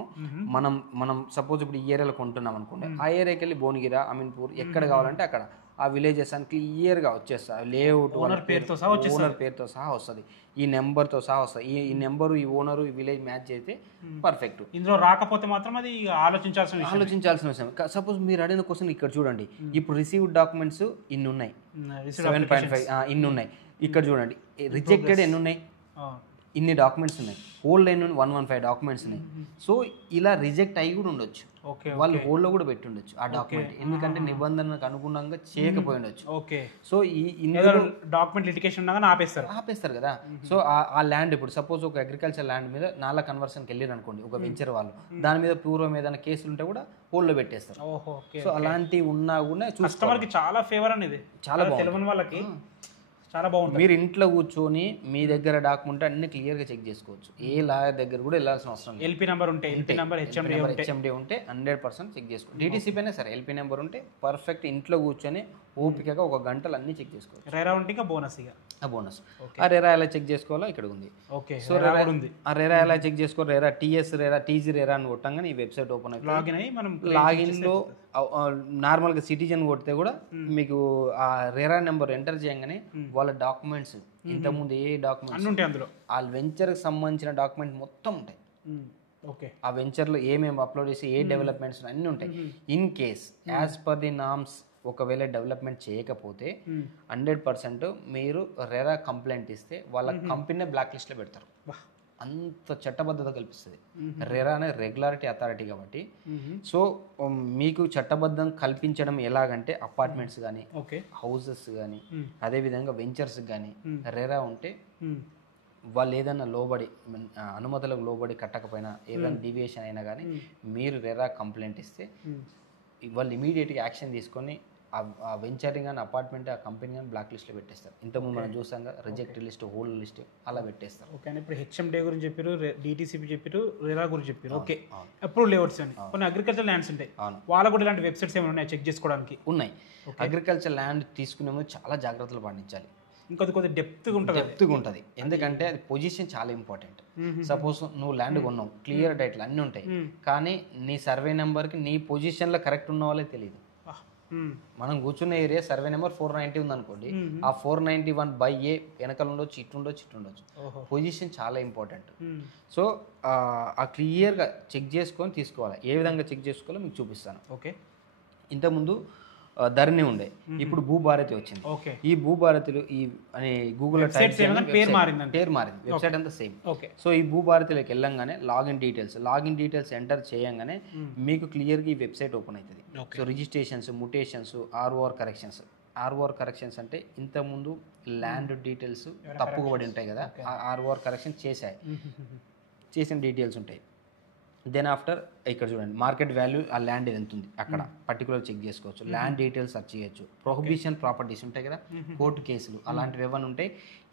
మనం సపోజ్ ఇప్పుడు ఈ ఏరియాలో కొంటున్నాం అనుకోండి, ఆ ఏరియాకి వెళ్ళి భువనగిరి, అమీన్పూర్ ఎక్కడ కావాలంటే అక్కడ ఆ విలేజెస్ అని క్లియర్గా వచ్చేస్తారు. లేఅవుట్ ఓనర్ పేరుతో సహా వస్తుంది, ఈ నెంబర్తో సహా వస్తుంది. ఈ నెంబరు, ఈ ఓనరు, ఈ విలేజ్ మ్యాచ్ అయితే పర్ఫెక్ట్. ఇందులో రాకపోతే మాత్రం అది ఆలోచించాల్సిన విషయం. సపోజ్ మీరు అడిగిన క్వశ్చన్ ఇక్కడ చూడండి, ఇప్పుడు రిసీవ్డ్ డాక్యుమెంట్స్ ఇన్ని ఉన్నాయి, 7.5 ఇన్ని ఉన్నాయి. ఇక్కడ చూడండి రిజెక్టెడ్ ఎన్ని ఉన్నాయి, ఇన్ని డాక్యుమెంట్స్ ఉన్నాయి. హోల్డ్ అయిన 115 డాక్యుమెంట్స్ ఉన్నాయి. సో ఇలా రిజెక్ట్ అయ్యి కూడా ఉండొచ్చు, వాళ్ళు హోల్డ్లో కూడా పెట్టి ఉండొచ్చు ఆ డాక్యుమెంట్, ఎందుకంటే నిబంధనలకు అనుగుణంగా చేయకపోయి ఉండొచ్చు. సో ఈ డాక్యుమెంట్ లిటిగేషన్ ఆపేస్తారు కదా. సో ఆ ల్యాండ్ ఇప్పుడు సపోజ్ ఒక అగ్రికల్చర్ ల్యాండ్ మీద నాలా కన్వర్షన్కి వెళ్ళారు అనుకోండి ఒక వెంచర్ వాళ్ళు, దాని మీద పూర్వం ఏదైనా కేసులు ఉంటే కూడా హోల్డ్లో పెట్టేస్తారు. సో అలాంటివి ఉన్నా కూడా కస్టమర్కి చాలా ఫేవర్ అనేది, చాలా తెలియని వాళ్ళకి చాలా బాగుంటుంది. మీరు ఇంట్లో కూర్చొని మీ దగ్గర డాక్యుమెంట్ అన్ని క్లియర్గా చెక్ చేసుకోవచ్చు. ఏ లాయర్ దగ్గర కూడా వెళ్ళాల్సిన అవసరం లేదు. ఎల్పి నెంబర్ ఉంటే, హెచ్ఎండి ఉంటే 100% చెక్ చేసుకోవచ్చు. డిటిసిపి అయినా సరే ఎల్పి నెంబర్ ఉంటే పర్ఫెక్ట్ ఇంట్లో కూర్చొని ఓపికగా 1 గంటలు అన్నీ చెక్ చేసుకోవచ్చు. రేరా ఉంటే ఇంకా బోనస్, బోనస్. ఆ రేరా ఎలా చెక్ చేసుకోవాలో ఇక్కడ ఉంది. సో ఆ రేరా ఎలా చెక్ చేసుకోవాలి, రేరా TS రేరా TG రేరా అని కొట్టంగానే ఈ వెబ్సైట్ ఓపెన్ అవుతుంది. లాగిన్లో నార్మల్గా సిటిజన్ కొడితే కూడా మీకు ఆ రేరా నెంబర్ ఎంటర్ చేయగానే వాళ్ళ డాక్యుమెంట్స్, ఇంతకుముందు ఏ డాక్యుమెంట్స్ ఉంటాయి అందులో, ఆ వెంచర్కి సంబంధించిన డాక్యుమెంట్ మొత్తం ఉంటాయి. ఆ వెంచర్లో ఏమేమి అప్లోడ్ చేసి ఏ డెవలప్మెంట్స్ అన్నీ ఉంటాయి. In case as per the norms ఒకవేళ డెవలప్మెంట్ చేయకపోతే 100% మీరు రెరా కంప్లైంట్ ఇస్తే వాళ్ళ కంపెనీ బ్లాక్ లిస్ట్లో పెడతారు. అంత చట్టబద్ధత కల్పిస్తుంది. రెరా అనే రెగ్యులారిటీ అథారిటీ కాబట్టి. సో మీకు చట్టబద్ధం కల్పించడం ఎలాగంటే అపార్ట్మెంట్స్ కానీ, హౌసెస్ కానీ, అదేవిధంగా వెంచర్స్ కానీ రెరా ఉంటే వాళ్ళు ఏదైనా లోబడి అనుమతులకు లోబడి కట్టకపోయినా, ఏదైనా డీవియేషన్ అయినా కానీ మీరు రెరా కంప్లైంట్ ఇస్తే వాళ్ళు ఇమీడియట్గా యాక్షన్ తీసుకొని ఆ వెంచరింగ్ అని అపార్ట్మెంట్, ఆ కంపెనీ కానీ బ్లాక్ లిస్ట్లో పెట్టేస్తారు. ఇంతకుముందు మనం చూసాం కదా, రిజెక్ట్ లిస్ట్, హోల్డ్ లిస్ట్ అలా పెట్టేస్తారు. ఓకే. ఇప్పుడు హెచ్ఎండే గురించి చెప్పారు, డిటిసిపి చెప్పారు, రెరా గురించి చెప్పారు. ఓకే. అప్రూవ్ లేఅవుట్స్ అని కొన్ని అగ్రికల్చర్ ల్యాండ్స్ ఉంటాయి, వాళ్ళకు కూడా ఇలాంటి వెబ్సైట్స్ ఏమైనా ఉన్నాయి చెక్ చేసుకోవడానికి? ఉన్నాయి. అగ్రికల్చర్ ల్యాండ్ తీసుకునే ముందు చాలా జాగ్రత్తలు పాటించాలి. కొద్ది డెప్త్గా ఉంటుంది, ఎందుకంటే అది పొజిషన్ చాలా ఇంపార్టెంట్. సపోజ్ నువ్వు ల్యాండ్ కొన్నావు, క్లియర్ టైటిల్ అన్నీ ఉంటాయి, కానీ నీ సర్వే నెంబర్కి నీ పొజిషన్లో కరెక్ట్ ఉన్న వాళ్ళే తెలియదు. మనం కూర్చున్న ఏరియా సర్వే నెంబర్ 490 ఉంది అనుకోండి, ఆ 491/A వెనకాల ఉండొచ్చు, ఇటు ఉండొచ్చు. పొజిషన్ చాలా ఇంపార్టెంట్. సో ఆ క్లియర్గా చెక్ చేసుకొని తీసుకోవాలి. ఏ విధంగా చెక్ చేసుకోవాలో మీకు చూపిస్తాను. ఓకే. ఇంతకుముందు ధరణి ఉండే, ఇప్పుడు భూభారతి వచ్చింది. ఓకే. ఈ భూభారతిలో ఈ అని గూగుల్లో టైప్ పేరు మారింది, వెబ్సైట్ అంతా సేమ్. ఓకే. సో ఈ భూభారతిలోకి వెళ్ళంగానే లాగిన్ డీటెయిల్స్ ఎంటర్ చేయంగానే మీకు క్లియర్గా ఈ వెబ్సైట్ ఓపెన్ అవుతుంది. So registrations, mutations, ROR corrections అంటే ఇంతకుముందు ల్యాండ్ డీటెయిల్స్ తప్పుగా పడి ఉంటాయి కదా, ఆ ఆర్ఓఆర్ కరెక్షన్ చేసిన డీటెయిల్స్ ఉంటాయి. దెన్ ఆఫ్టర్ ఇక్కడ చూడండి మార్కెట్ వాల్యూ, ఆ ల్యాండ్ ఎంత ఉంది అక్కడ పర్టికులర్ చెక్ చేసుకోవచ్చు. ల్యాండ్ డీటెయిల్స్ సెర్చ్ చేయొచ్చు. ప్రొహిబిషన్ ప్రాపర్టీస్ ఉంటాయి కదా, కోర్టు కేసులు అలాంటివి ఏమైనా ఉంటాయి,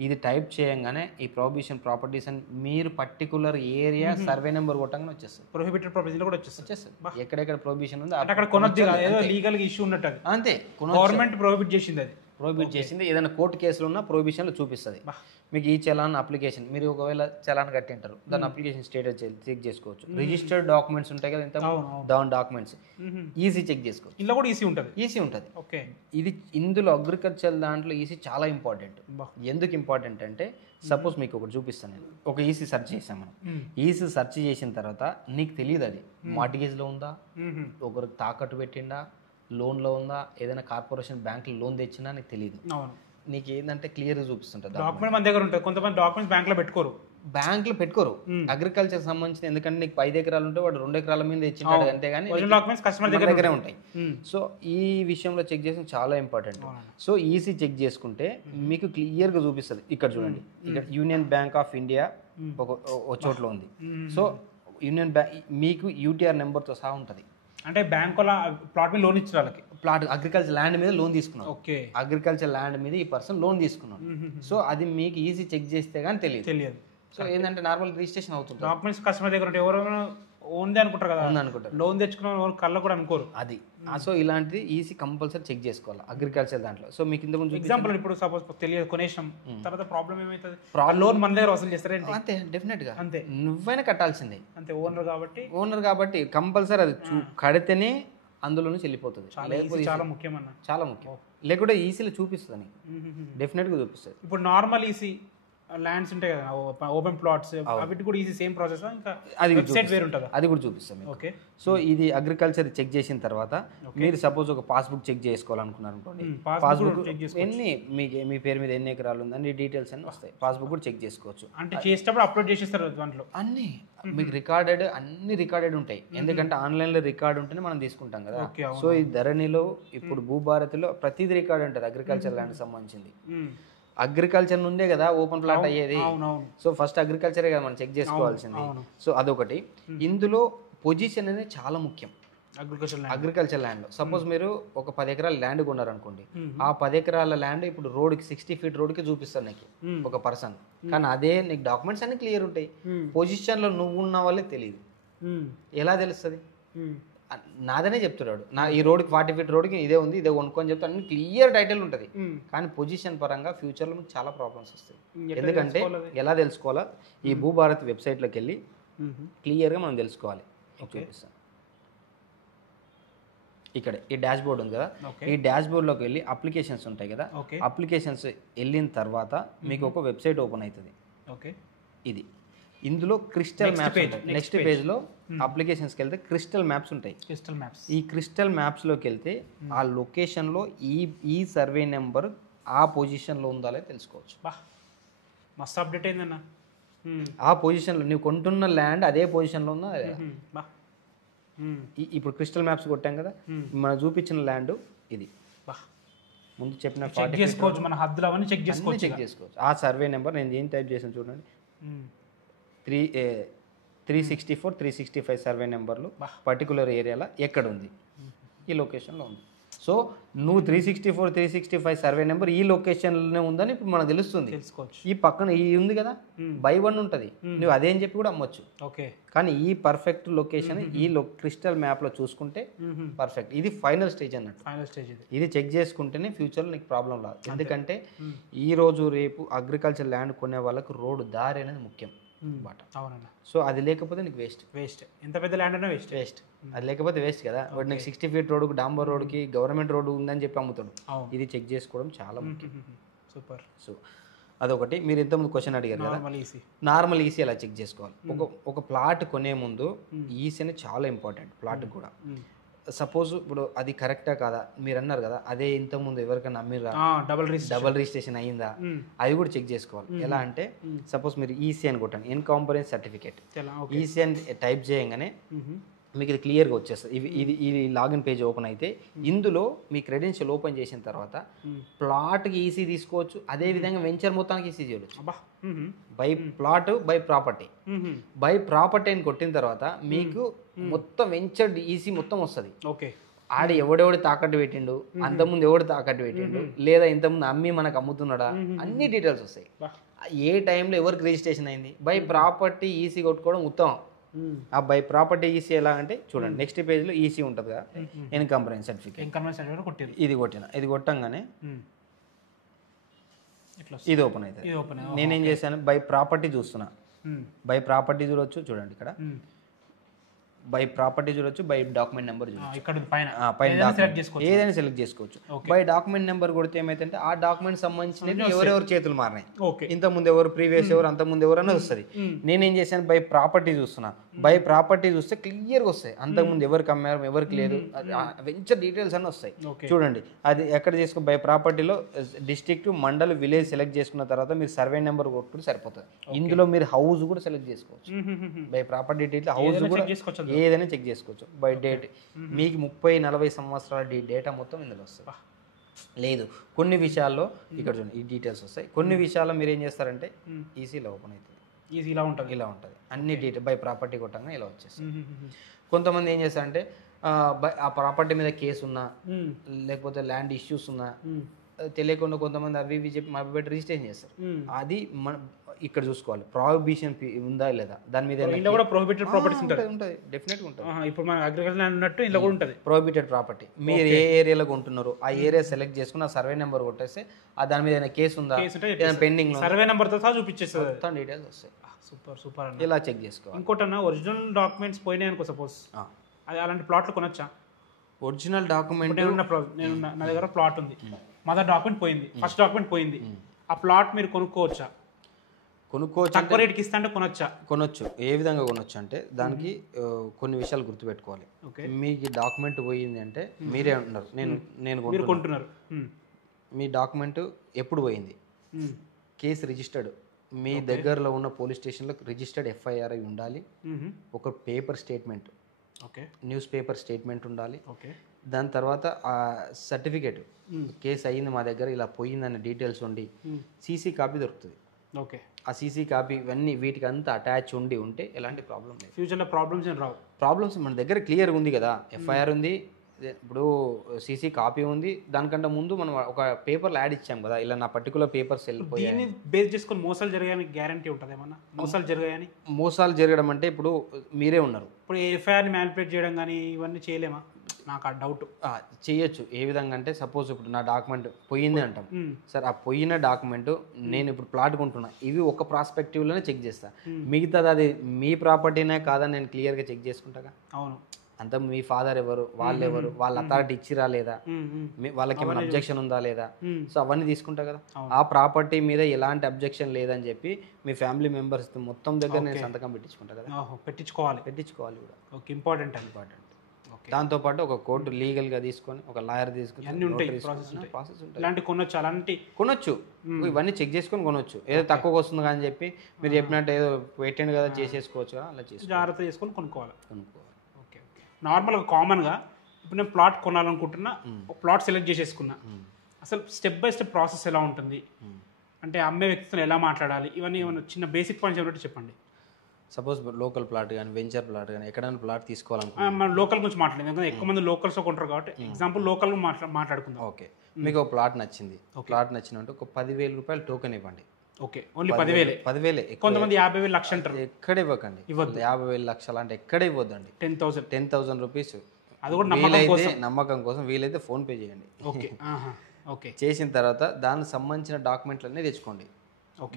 ఇది టైప్ చేయంగానే ఈ ప్రొహిబిషన్ ప్రాపర్టీస్ అని మీరు పర్టికులర్ ఏరియా సర్వే నెంబర్ కొట్టంగానే వచ్చేస్తుంది. ప్రొహిబిటెడ్ ప్రాపర్టీస్ కూడా వచ్చేస్తుంది. ఎక్కడెక్కడ ప్రొహిబిషన్ ఉంది అక్కడ కొనొద్దు, ఏదో లీగల్ ఇష్యూ ఉన్నట్టు అంతే, గవర్నమెంట్ ప్రొహిబిట్ చేసింది, అది ప్రొహిబిట్ చేసింది. ఏదైనా కోర్టు కేసులు ఉన్నా ప్రొహిబిషన్లో చూపిస్తుంది. మీకు ఈ చలాన్ అప్లికేషన్, మీరు ఒకవేళ చలాన్ కట్టింటారు, దాని అప్లికేషన్ స్టేటస్ చెక్ చేసుకోవచ్చు. రిజిస్టర్డ్ డాక్యుమెంట్స్ ఉంటాయి కదా, ఇంత దాని డాక్యుమెంట్స్ ఈసీ చెక్ చేసుకోవచ్చు. ఇలా కూడా ఈసీ ఉంటుంది. ఓకే. ఇది ఇందులో అగ్రికల్చర్ దాంట్లో ఈసీ చాలా ఇంపార్టెంట్. ఎందుకు ఇంపార్టెంట్ అంటే సపోజ్ మీకు ఒకటి చూపిస్తాను నేను. ఒక ఈసీ సెర్చ్ చేసాం మనం. ఈసీ సెర్చ్ చేసిన తర్వాత నీకు తెలియదు అది మార్టిగేజ్లో ఉందా, ఒకరికి తాకట్టు పెట్టిండా, లోన్లో ఉందా, ఏదైనా కార్పొరేషన్ బ్యాంకులో లోన్ తెచ్చినా నీకు తెలియదు. నీకు ఏంటంటే క్లియర్గా చూపిస్తుంటుంది. డాక్యుమెంట్ మన దగ్గర ఉంటుంది. కొంతమంది డాక్యుమెంట్స్ బ్యాంక్లో పెట్టుకోరు. అగ్రికల్చర్ సంబంధించిన, ఎందుకంటే నీకు 5 ఎకరాలు ఉంటే వాడు 2 ఎకరాల మీద ఇచ్చింటాడు అంతే, కానీ కస్టమర్ దగ్గరే ఉంటాయి. సో ఈ విషయంలో చెక్ చేసిన చాలా ఇంపార్టెంట్. సో ఈసీ చెక్ చేసుకుంటే మీకు క్లియర్గా చూపిస్తుంది. ఇక్కడ చూడండి, ఇక్కడ యూనియన్ బ్యాంక్ ఆఫ్ ఇండియా ఒక చోట్ల ఉంది. సో యూనియన్ బ్యాంక్ మీకు యూటీఆర్ నెంబర్తో సహా ఉంటుంది. అంటే బ్యాంక్ ప్లాట్ మీద లోన్ ఇచ్చిన వాళ్ళకి, అగ్రికల్చర్ ల్యాండ్ మీద లోన్ తీసుకున్నాడు. ఓకే. అగ్రికల్చర్ ల్యాండ్ మీద ఈ పర్సన్ లోన్ తీసుకున్నాడు. సో అది మీకు ఈజీ చెక్ చేస్తే కానీ తెలియదు. సో ఏంటంటే నార్మల్ రిజిస్ట్రేషన్ అవుతుంది. డాక్యుమెంట్స్ కస్టమర్ దగ్గర ఉంటే ఎవరైనా ఉంది అనుకుంటారు కదా, అనుకుంటారు. లోన్ తెచ్చుకున్న కళ్ళ కూడా అనుకోరు అది. సో ఇలాంటిది ఈసీ కంపల్సరీ చెక్ చేసుకోవాలి అగ్రికల్చర్ దాంట్లో. సో మీకు ఇంత ముందు ఎగ్జాంపుల్, ఇప్పుడు సపోజ్ తెలియదు కొనేసాం, తర్వాత ప్రాబ్లం ఏమవుతుంది, లోన్ మన దగ్గర వసూలు చేస్తారండి. అంతే, డెఫినెట్ గా అంతే, నువ్వైనా కట్టాల్సిందే. అంతే, ఓనర్ కాబట్టి కంపల్సరీ అది కడితేనే అందులో నుంచి వెళ్ళిపోతుంది. చాలా ముఖ్యం అన్న, చాలా ముఖ్యం. లేకుంటే ఈసీలో చూపిస్తుంది, డెఫినెట్గా చూపిస్తుంది. ఇప్పుడు నార్మల్ ఈసీ ల్యాండ్స్ ఉంటాయి కదా, ఓపెన్ ప్లాట్స్, అవి కూడా ఈజీ సేమ్ ప్రాసెస్, ఇంకా అది వెబ్సైట్ వేరు ఉంటుంది, అది కూడా చూపిస్తాం. ఓకే. సో ఇది అగ్రికల్చర్ చెక్ చేసిన తర్వాత మీరు సపోజ్ ఒక పాస్బుక్ చెక్ చేసుకోవాలనుకున్నారు అనుకోండి, పాస్బుక్ ఎన్ని మీ పేరు మీద ఎన్ని ఎకరాలు ఉంది అన్ని డీటెయిల్స్ అన్ని వస్తాయి. పాస్బుక్ కూడా చెక్ చేసుకోవచ్చు. అంటే చేసేటప్పుడు అప్లోడ్ చేసేస్తారు దాంట్లో అన్ని, మీకు అన్ని రికార్డెడ్ ఉంటాయి. ఎందుకంటే ఆన్లైన్లో రికార్డ్ ఉంటేనే మనం తీసుకుంటాం కదా. సో ఈ ధరణిలో ఇప్పుడు భూభారతిలో ప్రతిదీ రికార్డ్ ఉంటుంది అగ్రికల్చర్ ల్యాండ్ సంబంధించింది. అగ్రికల్చర్ నుండే కదా ఓపెన్ ప్లాట్ అయ్యేది. సో ఫస్ట్ అగ్రికల్చరే కదా మనం చెక్ చేసుకోవాల్సింది. సో అదొకటి. ఇందులో పొజిషన్ అనేది చాలా ముఖ్యం అగ్రికల్చర్ ల్యాండ్. సపోజ్ మీరు ఒక 10 ఎకరాల ల్యాండ్ కొన్నారనుకోండి, ఆ 10 ఎకరాల ల్యాండ్ ఇప్పుడు రోడ్కి 60 ఫీట్ రోడ్కి చూపిస్తారు నీకు ఒక పర్సన్, కానీ అదే నీకు డాక్యుమెంట్స్ అన్ని క్లియర్ ఉంటాయి. పొజిషన్లో నువ్వు ఉన్న వాళ్ళే తెలియదు. ఎలా తెలుస్తుంది? నాదనే చెప్తున్నాడు, నా ఈ రోడ్కి 40 ఫీట్ రోడ్కి ఇదే ఉంది, ఇదే కొనుక్కొని చెప్తే అన్ని క్లియర్ టైటిల్ ఉంటుంది. కానీ పొజిషన్ పరంగా ఫ్యూచర్లో మీకు చాలా ప్రాబ్లమ్స్ వస్తాయి. ఎందుకంటే ఎలా తెలుసుకోవాలా, ఈ భూభారత్ వెబ్సైట్లోకి వెళ్ళి క్లియర్గా మనం తెలుసుకోవాలి. చూపిస్తాను, ఇక్కడ ఈ డాష్ బోర్డ్ ఉంది కదా, ఈ డాష్ బోర్డ్లోకి వెళ్ళి అప్లికేషన్స్ ఉంటాయి కదా, అప్లికేషన్స్ వెళ్ళిన తర్వాత మీకు ఒక వెబ్సైట్ ఓపెన్ అవుతుంది. ఇది ఇందులో క్రిస్టల్ మ్యాప్స్, నెక్స్ట్ పేజ్లో అప్లికేషన్స్కి వెళ్తే క్రిస్టల్ మ్యాప్స్ ఉంటాయి. ఈ క్రిస్టల్ మ్యాప్స్లోకి వెళ్తే ఆ లొకేషన్లో ఈ సర్వే నెంబర్ ఆ పొజిషన్లో ఉందా లేదా తెలుసుకోవచ్చు. మస్తు అప్డేట్ అయిందన్న. ఆ పొజిషన్లో నువ్వు కొంటున్న ల్యాండ్ అదే పొజిషన్లో ఉందా లేదా. ఇప్పుడు క్రిస్టల్ మ్యాప్స్ కొట్టాం కదా, మనం చూపించిన ల్యాండ్ ఇది. ముందు చెప్పిన మన హద్దులు అవన్నీ చెక్ చేసుకోవచ్చు. ఆ సర్వే నెంబర్ నేను ఏం టైప్ చేసాను చూడండి, 364, 365 సర్వే నెంబర్లు పర్టికులర్ ఏరియాలో ఎక్కడ ఉంది, ఈ లొకేషన్లో ఉంది. సో నువ్వు 364, 365 సర్వే నెంబర్ ఈ లొకేషన్లోనే ఉందని ఇప్పుడు మనకు తెలుస్తుంది. ఈ పక్కన ఈ ఉంది కదా బై 1 ఉంటుంది, నువ్వు అదేం చెప్పి కూడా అమ్మొచ్చు. ఓకే. కానీ ఈ పర్ఫెక్ట్ లొకేషన్ ఈ క్రిస్టల్ మ్యాప్లో చూసుకుంటే పర్ఫెక్ట్. ఇది ఫైనల్ స్టేజ్ అన్నట్టు. ఇది చెక్ చేసుకుంటేనే ఫ్యూచర్లో నీకు ప్రాబ్లం రాదు. ఎందుకంటే ఈ రోజు రేపు అగ్రికల్చర్ ల్యాండ్ కొనే వాళ్ళకు రోడ్డు దారి అనేది ముఖ్యం. అవునన్నా. సో అది లేకపోతే నీకు వేస్ట్. ఎంత పెద్ద ల్యాండ్ అయినా వేస్ట్. అది లేకపోతే వేస్ట్ కదా. వాడు నీకు 60 ఫీట్ రోడ్డుకి, డాంబర్ రోడ్డుకి గవర్నమెంట్ రోడ్డు ఉందని చెప్పి అమ్ముతాడు. ఇది చెక్ చేసుకోవడం చాలా ముఖ్యం. సూపర్. సో అదొకటి. మీరు ఇంతకుముందు క్వశ్చన్ అడిగారు కదా, నార్మల్ ఈసీ ఎలా చెక్ చేసుకోవాలి. ఒక ప్లాట్ కొనే ముందు ఈసీ అనేది చాలా ఇంపార్టెంట్ ప్లాట్ కూడా. సపోజ్ ఇప్పుడు అది కరెక్టా కాదా మీరు అన్నారు కదా, అదే ఇంతకుముందు ఎవరికైనా అమ్మిరా, డబుల్ రిజిస్ట్రేషన్ అయ్యిందా, అది కూడా చెక్ చేసుకోవాలి. ఎలా అంటే సపోజ్ మీరు ఈసీ అని కొట్టండి, ఇన్కాంపరెన్స్ సర్టిఫికేట్, ఈసీ అని టైప్ చేయగానే మీకు ఇది క్లియర్గా వచ్చేస్తుంది. ఇది లాగిన్ పేజ్ ఓపెన్ అయితే ఇందులో మీ క్రెడెన్షియల్ ఓపెన్ చేసిన తర్వాత ప్లాట్కి ఈసీ తీసుకోవచ్చు, అదేవిధంగా వెంచర్ మొత్తానికి ఈసీ చేయవచ్చు. By plot by property, by property అని కొట్టిన తర్వాత మీకు మొత్తం వెంచర్ ఈసీ మొత్తం వస్తుంది. ఓకే, ఆడ ఎవడెవడు తాకట్టు పెట్టిండు, అంతకుముందు ఎవడు తాకట్టు పెట్టిండు, లేదా ఇంతకుముందు అమ్మి మనకు అమ్ముతున్నాడా, అన్ని డీటెయిల్స్ వస్తాయి. ఏ టైంలో ఎవరికి రిజిస్ట్రేషన్ అయింది, బై ప్రాపర్టీ ఈసీ కొట్టుకోవడం ఉత్తమం. ఆ బై ప్రాపర్టీ ఈసీ ఎలా అంటే చూడండి, నెక్స్ట్ పేజ్లో ఈసీ ఉంటుంది కదా, ఇన్కంపరెన్స్ సర్టిఫికేట్, ఇది కొట్టంగానే ఇది ఓపెన్ అవుతుంది. నేనేం చేశాను, బై ప్రాపర్టీ చూస్తున్నా, బై ప్రాపర్టీ చూడొచ్చు, చూడండి ఇక్కడ బై ప్రాపర్టీ చూడొచ్చు, బై డాక్యుమెంట్ నెంబర్ చూడొచ్చు, పైన ఏదైనా సెలెక్ట్ చేసుకోవచ్చు. బై డాక్యుమెంట్ నెంబర్ కొడితే ఏమైతే ఆ డాక్యుమెంట్ సంబంధించిన ఎవరెవరు చేతులు మారినాయి, ఇంతకుముందు ఎవరు, ప్రీవియస్ ఎవరు, అంతకుముందు ఎవరు అనేది వస్తుంది. నేనేం చేశాను, బై ప్రాపర్టీ చూస్తున్నా, బై ప్రాపర్టీ చూస్తే క్లియర్గా వస్తాయి, అంతకుముందు ఎవరికి అమ్మారు, ఎవరికి లేదు, వెంచర్ డీటెయిల్స్ అన్నీ వస్తాయి. చూడండి అది ఎక్కడ చేసుకో, బై ప్రాపర్టీలో డిస్ట్రిక్ట్, మండల్, విలేజ్ సెలెక్ట్ చేసుకున్న తర్వాత మీరు సర్వే నెంబర్ కొట్టుకుంటే సరిపోతుంది. ఇందులో మీరు హౌస్ కూడా సెలెక్ట్ చేసుకోవచ్చు. బై ప్రాపర్టీ డీటెయిల్ హౌస్ కూడా ఏదైనా చెక్ చేసుకోవచ్చు. బై డేట్ మీకు 30-40 సంవత్సరాల డేటా మొత్తం ఇందులో వస్తుంది. లేదు కొన్ని విషయాల్లో ఇక్కడ చూడండి ఈ డీటెయిల్స్ వస్తాయి, కొన్ని విషయాల్లో మీరు ఏం చేస్తారంటే ఈసీలో ఓపెన్ అవుతుంది, ఇలా ఉంటుంది అన్ని డీటెయిల్ బై ప్రాపర్టీ కొట్టంగా ఇలా వచ్చేస్తుంది. కొంతమంది ఏం చేస్తారంటే ఆ ప్రాపర్టీ మీద కేసు ఉన్నా, లేకపోతే ల్యాండ్ ఇష్యూస్ ఉన్నా తెలియకుండా కొంతమంది అవి ఇవి చెప్పి మా పెట్టి రిజిస్ట్రేషన్ చేస్తారు. అది మన ఇక్కడ చూసుకోవాలి, ప్రాహిబిషన్ ఉందా లేదా, దాని మీద ప్రొహిబిటెడ్ ప్రాపర్టీస్ ఉంటుంది, డెఫినెట్గా ఉంటుంది. ఇప్పుడు మన అగ్రికల్చర్ ల్యాండ్ ఉన్నట్టు ఇలా కూడా ఉంటుంది ప్రొహిబిటెడ్ ప్రాపర్టీ. మీరు ఏ ఏరియాలో ఉంటున్నారో ఆ ఏరియా సెలెక్ట్ చేసుకుని ఆ సర్వే నెంబర్ కొట్టేస్తే దాని మీద ఏదైనా కేసు ఉందా, పెండింగ్ సర్వే నెంబర్తో సహా చూపించేస్తుంది, మొత్తం డీటెయిల్స్ వస్తాయి. సూపర్ ఇలా చెక్ చేసుకోవాలి. ఇంకోటన్నా ఒరిజినల్ డాక్యుమెంట్స్ పోయినాయి అనుకో సపోజ్, అది అలాంటి ప్లాట్లు కొనొచ్చా? ఒరిజినల్ డాక్యుమెంట్ నేను నా దగ్గర ప్లాట్ ఉంది, మదర్ డాక్యుమెంట్ పోయింది, ఫస్ట్ డాక్యుమెంట్ పోయింది, ఆ ప్లాట్ మీరు కొనుక్కోవచ్చా? తక్కువ రేట్కి ఇస్తా అంటే కొనొచ్చు. ఏ విధంగా కొనొచ్చు అంటే దానికి కొన్ని విషయాలు గుర్తుపెట్టుకోవాలి. మీకు డాక్యుమెంట్ పోయింది అంటే మీరే అంటున్నారు, నేను కొంటున్నారు, మీ డాక్యుమెంట్ ఎప్పుడు పోయింది, కేసు రిజిస్టర్డ్, మీ దగ్గరలో ఉన్న పోలీస్ స్టేషన్లో రిజిస్టర్డ్ ఎఫ్ఐఆర్ అయి ఉండాలి, ఒక paper statement, news paper statement ఉండాలి, దాని తర్వాత ఆ సర్టిఫికేట్ కేసు అయ్యింది మా దగ్గర ఇలా పోయిందనే డీటెయిల్స్ ఉండి సీసీ కాపీ దొరుకుతుంది. ఓకే, ఆ సీసీ కాపీ ఇవన్నీ వీటికి అంతా అటాచ్ ఉంటే ఎలాంటి ప్రాబ్లం లేదు, ఫ్యూచర్లో ప్రాబ్లమ్స్ ఏం రావు. ప్రాబ్లమ్స్ మన దగ్గర క్లియర్గా ఉంది కదా, ఎఫ్ఐఆర్ ఉంది, ఇప్పుడు సీసీ కాపీ ఉంది, దానికంటే ముందు మనం ఒక పేపర్లో యాడ్ ఇచ్చాం కదా, ఇలా నా పర్టికులర్ పేపర్స్ వెళ్ళిపోయాయి బేస్ చేసుకొని మోసాలు జరగాయని గ్యారంటీ ఉంటుంది ఏమన్నా? మోసాలు జరగడం అంటే ఇప్పుడు మీరే ఉన్నారు, ఇప్పుడు ఎఫ్ఐఆర్ని మ్యానిపులేట్ చేయడం కానీ ఇవన్నీ చేయలేమా? నాకు ఆ డౌట్. చేయొచ్చు. ఏ విధంగా అంటే సపోజ్ ఇప్పుడు నా డాక్యుమెంట్ పోయింది అంటాం సార్, ఆ పోయిన డాక్యుమెంట్ నేను ఇప్పుడు ప్లాట్ కొంటున్నా, ఇవి ఒక ప్రాస్పెక్టివ్లోనే చెక్ చేస్తా, మిగతాది అది మీ ప్రాపర్టీనే కాదని నేను క్లియర్గా చెక్ చేసుకుంటాగా. అవును, అంత మీ ఫాదర్ ఎవరు, వాళ్ళు ఎవరు, వాళ్ళ అథారిటీ ఇచ్చిరా లేదా, వాళ్ళకి ఏమైనా అబ్జెక్షన్ ఉందా లేదా, సో అవన్నీ తీసుకుంటా కదా. ఆ ప్రాపర్టీ మీద ఎలాంటి అబ్జెక్షన్ లేదని చెప్పి మీ ఫ్యామిలీ మెంబర్స్ మొత్తం దగ్గర నేను సంతకం పెట్టించుకుంటా కదా. పెట్టించుకోవాలి కూడా. Okay, important. దాంతోపాటు ఒక కోర్టు లీగల్గా తీసుకొని ఒక లాయర్ తీసుకొని ప్రాసెస్ ఉంటాయి. కొనొచ్చు, ఇవన్నీ చెక్ చేసుకొని కొనొచ్చు. ఏదో తక్కువగా వస్తుంది కానీ చెప్పి మీరు చెప్పినట్టు ఏదో పెట్టండి కదా చేసేసుకోవచ్చు, అలా చేసి జాగ్రత్త చేసుకొని కొనుక్కోవాలి. ఓకే, నార్మల్గా కామన్గా ఇప్పుడు నేను ప్లాట్ కొనాలనుకుంటున్నా, ఒక ప్లాట్ సెలెక్ట్ చేసేసుకున్నా, అసలు స్టెప్ బై స్టెప్ ప్రాసెస్ ఎలా ఉంటుంది, అంటే అమ్మే వ్యక్తితో ఎలా మాట్లాడాలి, ఇవన్నీ ఏమైనా చిన్న బేసిక్ పాయింట్స్ ఏమంటే చెప్పండి. సపోజ్ లోకల్ ప్లాట్ కానీ వెంచర్ ప్లాట్ కానీ ఎక్కడైనా ప్లాట్ తీసుకోవాలనుకుంటున్నాం, మనం లోకల్ గురించి మాట్లాడలేదు ఎందుకంటే ఎక్కువ మంది లోకల్స్ కొంటారు కాబట్టి ఎగ్జాంపుల్ లోకల్ మాట్లాడుకుందాం. ఓకే, మీకు ఒక ప్లాట్ నచ్చింది, ప్లాట్ నచ్చినట్టు ఒక 10,000 రూపాయలు టోకెన్ ఇవ్వండి. Okay, only 10,000. కొంతమంది 50,000 లక్ష అంటారు, ఎక్కడ ఇవ్వకండి, 50,000 లక్షలు అంటే ఎక్కడ ఇవ్వద్దండి. 10,000 రూపీస్, అది కూడా నమ్మకం కోసం వీలైతే ఫోన్ పే చేయండి. ఓకే, చేసిన తర్వాత దానికి సంబంధించిన డాక్యుమెంట్లన్నీ తెచ్చుకోండి.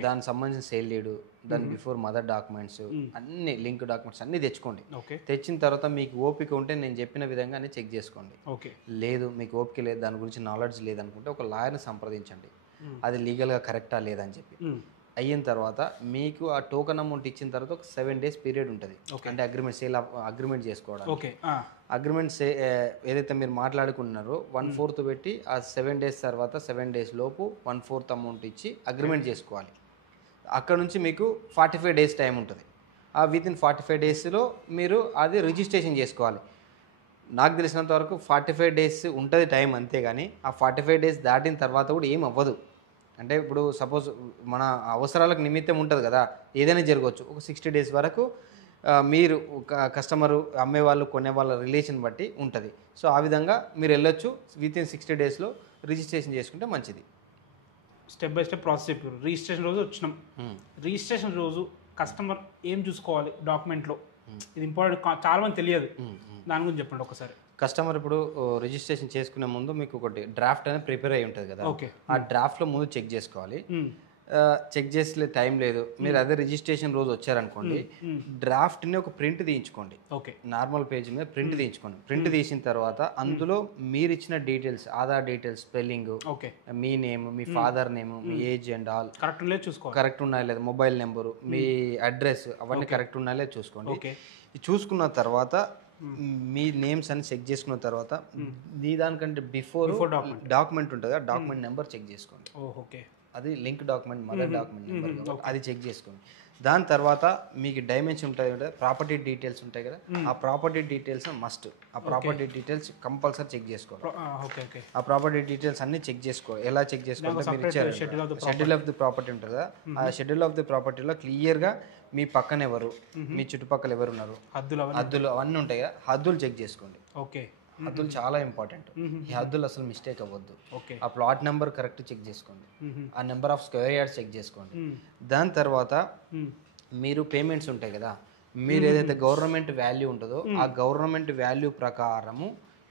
దానికి సంబంధించిన సేల్ డీడ్, దాని బిఫోర్ మదర్ డాక్యుమెంట్స్, అన్ని లింక్ డాక్యుమెంట్స్ అన్ని తెచ్చుకోండి. తెచ్చిన తర్వాత మీకు ఓపిక ఉంటే నేను చెప్పిన విధంగా అన్ని చెక్ చేసుకోండి. లేదు మీకు ఓపిక లేదు, దాని గురించి నాలెడ్జ్ లేదనుకుంటే ఒక లాయర్ని సంప్రదించండి, అది లీగల్గా కరెక్టా లేదని చెప్పి. అయిన తర్వాత మీకు ఆ టోకెన్ అమౌంట్ ఇచ్చిన తర్వాత ఒక 7 days పీరియడ్ ఉంటుంది, అంటే అగ్రిమెంట్ చేసుకోవడానికి. అగ్రిమెంట్ ఏదైతే మీరు మాట్లాడుకున్నారో 1/4 పెట్టి ఆ 7 days తర్వాత 7 days లోపు 1/4 అమౌంట్ ఇచ్చి అగ్రిమెంట్ చేసుకోవాలి. అక్కడ నుంచి మీకు 45 days టైం ఉంటుంది. ఆ వితిన్ 45 daysలో మీరు అది రిజిస్ట్రేషన్ చేసుకోవాలి. నాకు తెలిసినంత వరకు 45 days ఉంటుంది టైం, అంతేగాని ఆ 45 days దాటిన తర్వాత కూడా ఏం అవ్వదు. అంటే ఇప్పుడు సపోజ్ మన అవసరాలకు నిమిత్తం ఉంటుంది కదా, ఏదైనా జరగవచ్చు. ఒక 60 days వరకు మీరు కస్టమరు అమ్మేవాళ్ళు కొనేవాళ్ళ రిలేషన్ బట్టి ఉంటుంది. సో ఆ విధంగా మీరు వెళ్ళొచ్చు. వితిన్ 60 daysలో రిజిస్ట్రేషన్ చేసుకుంటే మంచిది. స్టెప్ బై స్టెప్ ప్రాసెస్ చెప్పారు. రిజిస్ట్రేషన్ రోజు వచ్చినాం. రిజిస్ట్రేషన్ రోజు కస్టమర్ ఏం చూసుకోవాలి డాక్యుమెంట్లో, ఇది ఇంపార్టెంట్, చాలా మంది తెలియదు. దాని గురించి చెప్పండి ఒకసారి. కస్టమర్ ఇప్పుడు రిజిస్ట్రేషన్ చేసుకునే ముందు మీకు ఒకటి డ్రాఫ్ట్ అనేది ప్రిపేర్ అయి ఉంటుంది కదా, ఆ డ్రాఫ్ట్లో ముందు చెక్ చేసుకోవాలి. చెక్ చేసే టైం లేదు, మీరు అదే రిజిస్ట్రేషన్ రోజు వచ్చారనుకోండి, డ్రాఫ్ట్ని ఒక ప్రింట్ తీయించుకోండి. ఓకే, నార్మల్ పేజ్ మీద ప్రింట్ తీయించుకోండి. ప్రింట్ తీసిన తర్వాత అందులో మీరు ఇచ్చిన details, Aadhaar details, spelling, okay, me name, me father name, me age and all correct ఉన్నాయా లేదా, మొబైల్ నెంబరు, మీ అడ్రస్ అవన్నీ కరెక్ట్ ఉన్నాయా లేదా చూసుకోండి. ఇది చూసుకున్న తర్వాత మీ నేమ్స్ అని చెక్ చేసుకున్న తర్వాత మీ దానికంటే బిఫోర్ డాక్యుమెంట్ ఉంటుంది, ఆ డాక్యుమెంట్ నెంబర్ చెక్ చేసుకోండి. ఓకే, అది link document, mother document number, అది చెక్ చేసుకోండి. దాని తర్వాత మీకు డైమెన్షన్ ఉంటాయి కదా, ప్రాపర్టీ డీటెయిల్స్ ఉంటాయి కదా, ఆ ప్రాపర్టీ డీటెయిల్స్ మస్ట్, ఆ ప్రాపర్టీ డీటెయిల్స్ కంపల్సరీ చెక్ చేసుకోవాలి. ఆ ప్రాపర్టీ డీటెయిల్స్ అన్ని చెక్ చేసుకోవాలి. ఎలా చెక్ చేసుకోవాలంటే మీరు ఇచ్చారు షెడ్యూల్ ఆఫ్ ది ప్రాపర్టీ ఉంటుంది కదా, ఆ షెడ్యూల్ ఆఫ్ ది ప్రాపర్టీలో క్లియర్గా మీ పక్కన ఎవరు, మీ చుట్టుపక్కల ఎవరు ఉన్నారు, హద్దులు అవన్నీ ఉంటాయి కదా, హద్దులు చెక్ చేసుకోండి. ఓకే, హద్దులు చాలా ఇంపార్టెంట్. ఈ హద్దులు అసలు మిస్టేక్ అవ్వద్దు. ఆ ప్లాట్ నెంబర్ కరెక్ట్ చెక్ చేసుకోండి, ఆ number of square yards check చేసుకోండి. దాని తర్వాత మీరు పేమెంట్స్ ఉంటాయి కదా, మీరు ఏదైతే గవర్నమెంట్ వాల్యూ ఉంటుందో ఆ గవర్నమెంట్ వాల్యూ ప్రకారము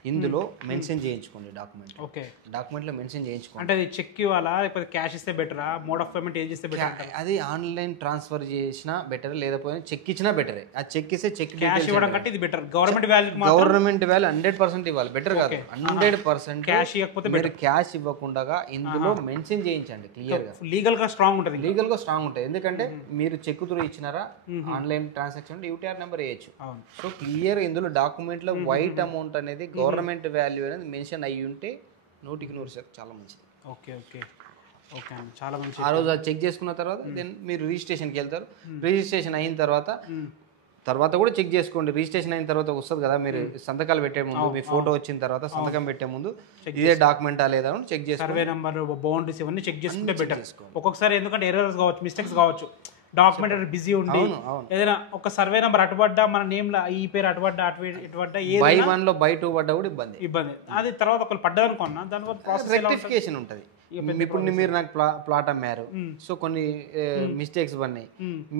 ఇందులో మెన్షన్ చేయించుకోండి. డాక్యుమెంట్లో మెన్షన్ చేయించుకోండి. అంటే అది చెక్ ఇవ్వాలా లేకపోతే క్యాష్ ఇస్తే బెటరా, మోడ్ ఆఫ్ పేమెంట్ ఏది ఇస్తే బెటర్? అది ఆన్లైన్ ట్రాన్స్ఫర్ చేసినా బెటర్, లేకపోతే చెక్ ఇచ్చినా బెటరే. ఆ చెక్ ఇస్తే చెక్ క్యాష్ ఇవ్వడం కంటే ఇది బెటర్. గవర్నమెంట్ వాల్యూ 100% ఇవ్వాలి, బెటర్ కాదు 100%. క్యాష్ ఇవ్వకపోతే మీరు క్యాష్ ఇవ్వకుండా ఇందులో మెన్షన్ చేయించండి క్లియర్గా. లీగల్ గా స్ట్రాంగ్ ఉంటుంది. ఎందుకంటే మీరు చెక్ త్రూ ఇచ్చినారా, ఆన్లైన్ ట్రాన్సాక్షన్ యూటీఆర్ నెంబర్ వేయచ్చు. సో క్లియర్ ఇందులో డాక్యుమెంట్లో వైట్ అమౌంట్ అనేది గవర్నమెంట్ వాల్యూ అనేది మెన్షన్ అయ్యి ఉంటే 100% చాలా మంచిది. ఓకే ఓకే ఓకే అండి, చాలా మంచి. ఆ రోజు అది చెక్ చేసుకున్న తర్వాత దెన్ మీరు రిజిస్ట్రేషన్కి వెళ్తారు. రిజిస్ట్రేషన్ అయిన తర్వాత కూడా చెక్ చేసుకోండి. రిజిస్ట్రేషన్ అయిన తర్వాత వస్తుంది కదా, మీరు సంతకాలు పెట్టే ముందు, మీ ఫోటో వచ్చిన తర్వాత సంతకం పెట్టే ముందు ఇదే డాక్యుమెంటా లేదా అని చెక్ చేసుకోండి. సర్వే నెంబర్, బౌండరీస్ ఇవన్నీ చెక్ చేసుకుంటే బెటర్. ఒక్కొక్కసారి ఎందుకంటే ఎర్రర్స్ కావచ్చు, మిస్టేక్స్ కావచ్చు, డాక్యుమెంట్ బిజీ ఉండి ఏదైనా ఒక సర్వే నెంబర్ అటుపడ్డా, మన నేమ్ లో ఈ పేరు అటుపడ్డా అటుపడ్డా, బై 1 లో బై 2 పడ్డా కూడా ఇబ్బంది. అది తర్వాత ఒకళ్ళు పడ్డారనుకున్నా దాని వల్ల ప్రాసెస్ రెక్టిఫికేషన్ ఉంటుంది. ఇప్పుడు మీరు నాకు ప్లాట్ అమ్మారు, సో కొన్ని మిస్టేక్స్ పడినాయి,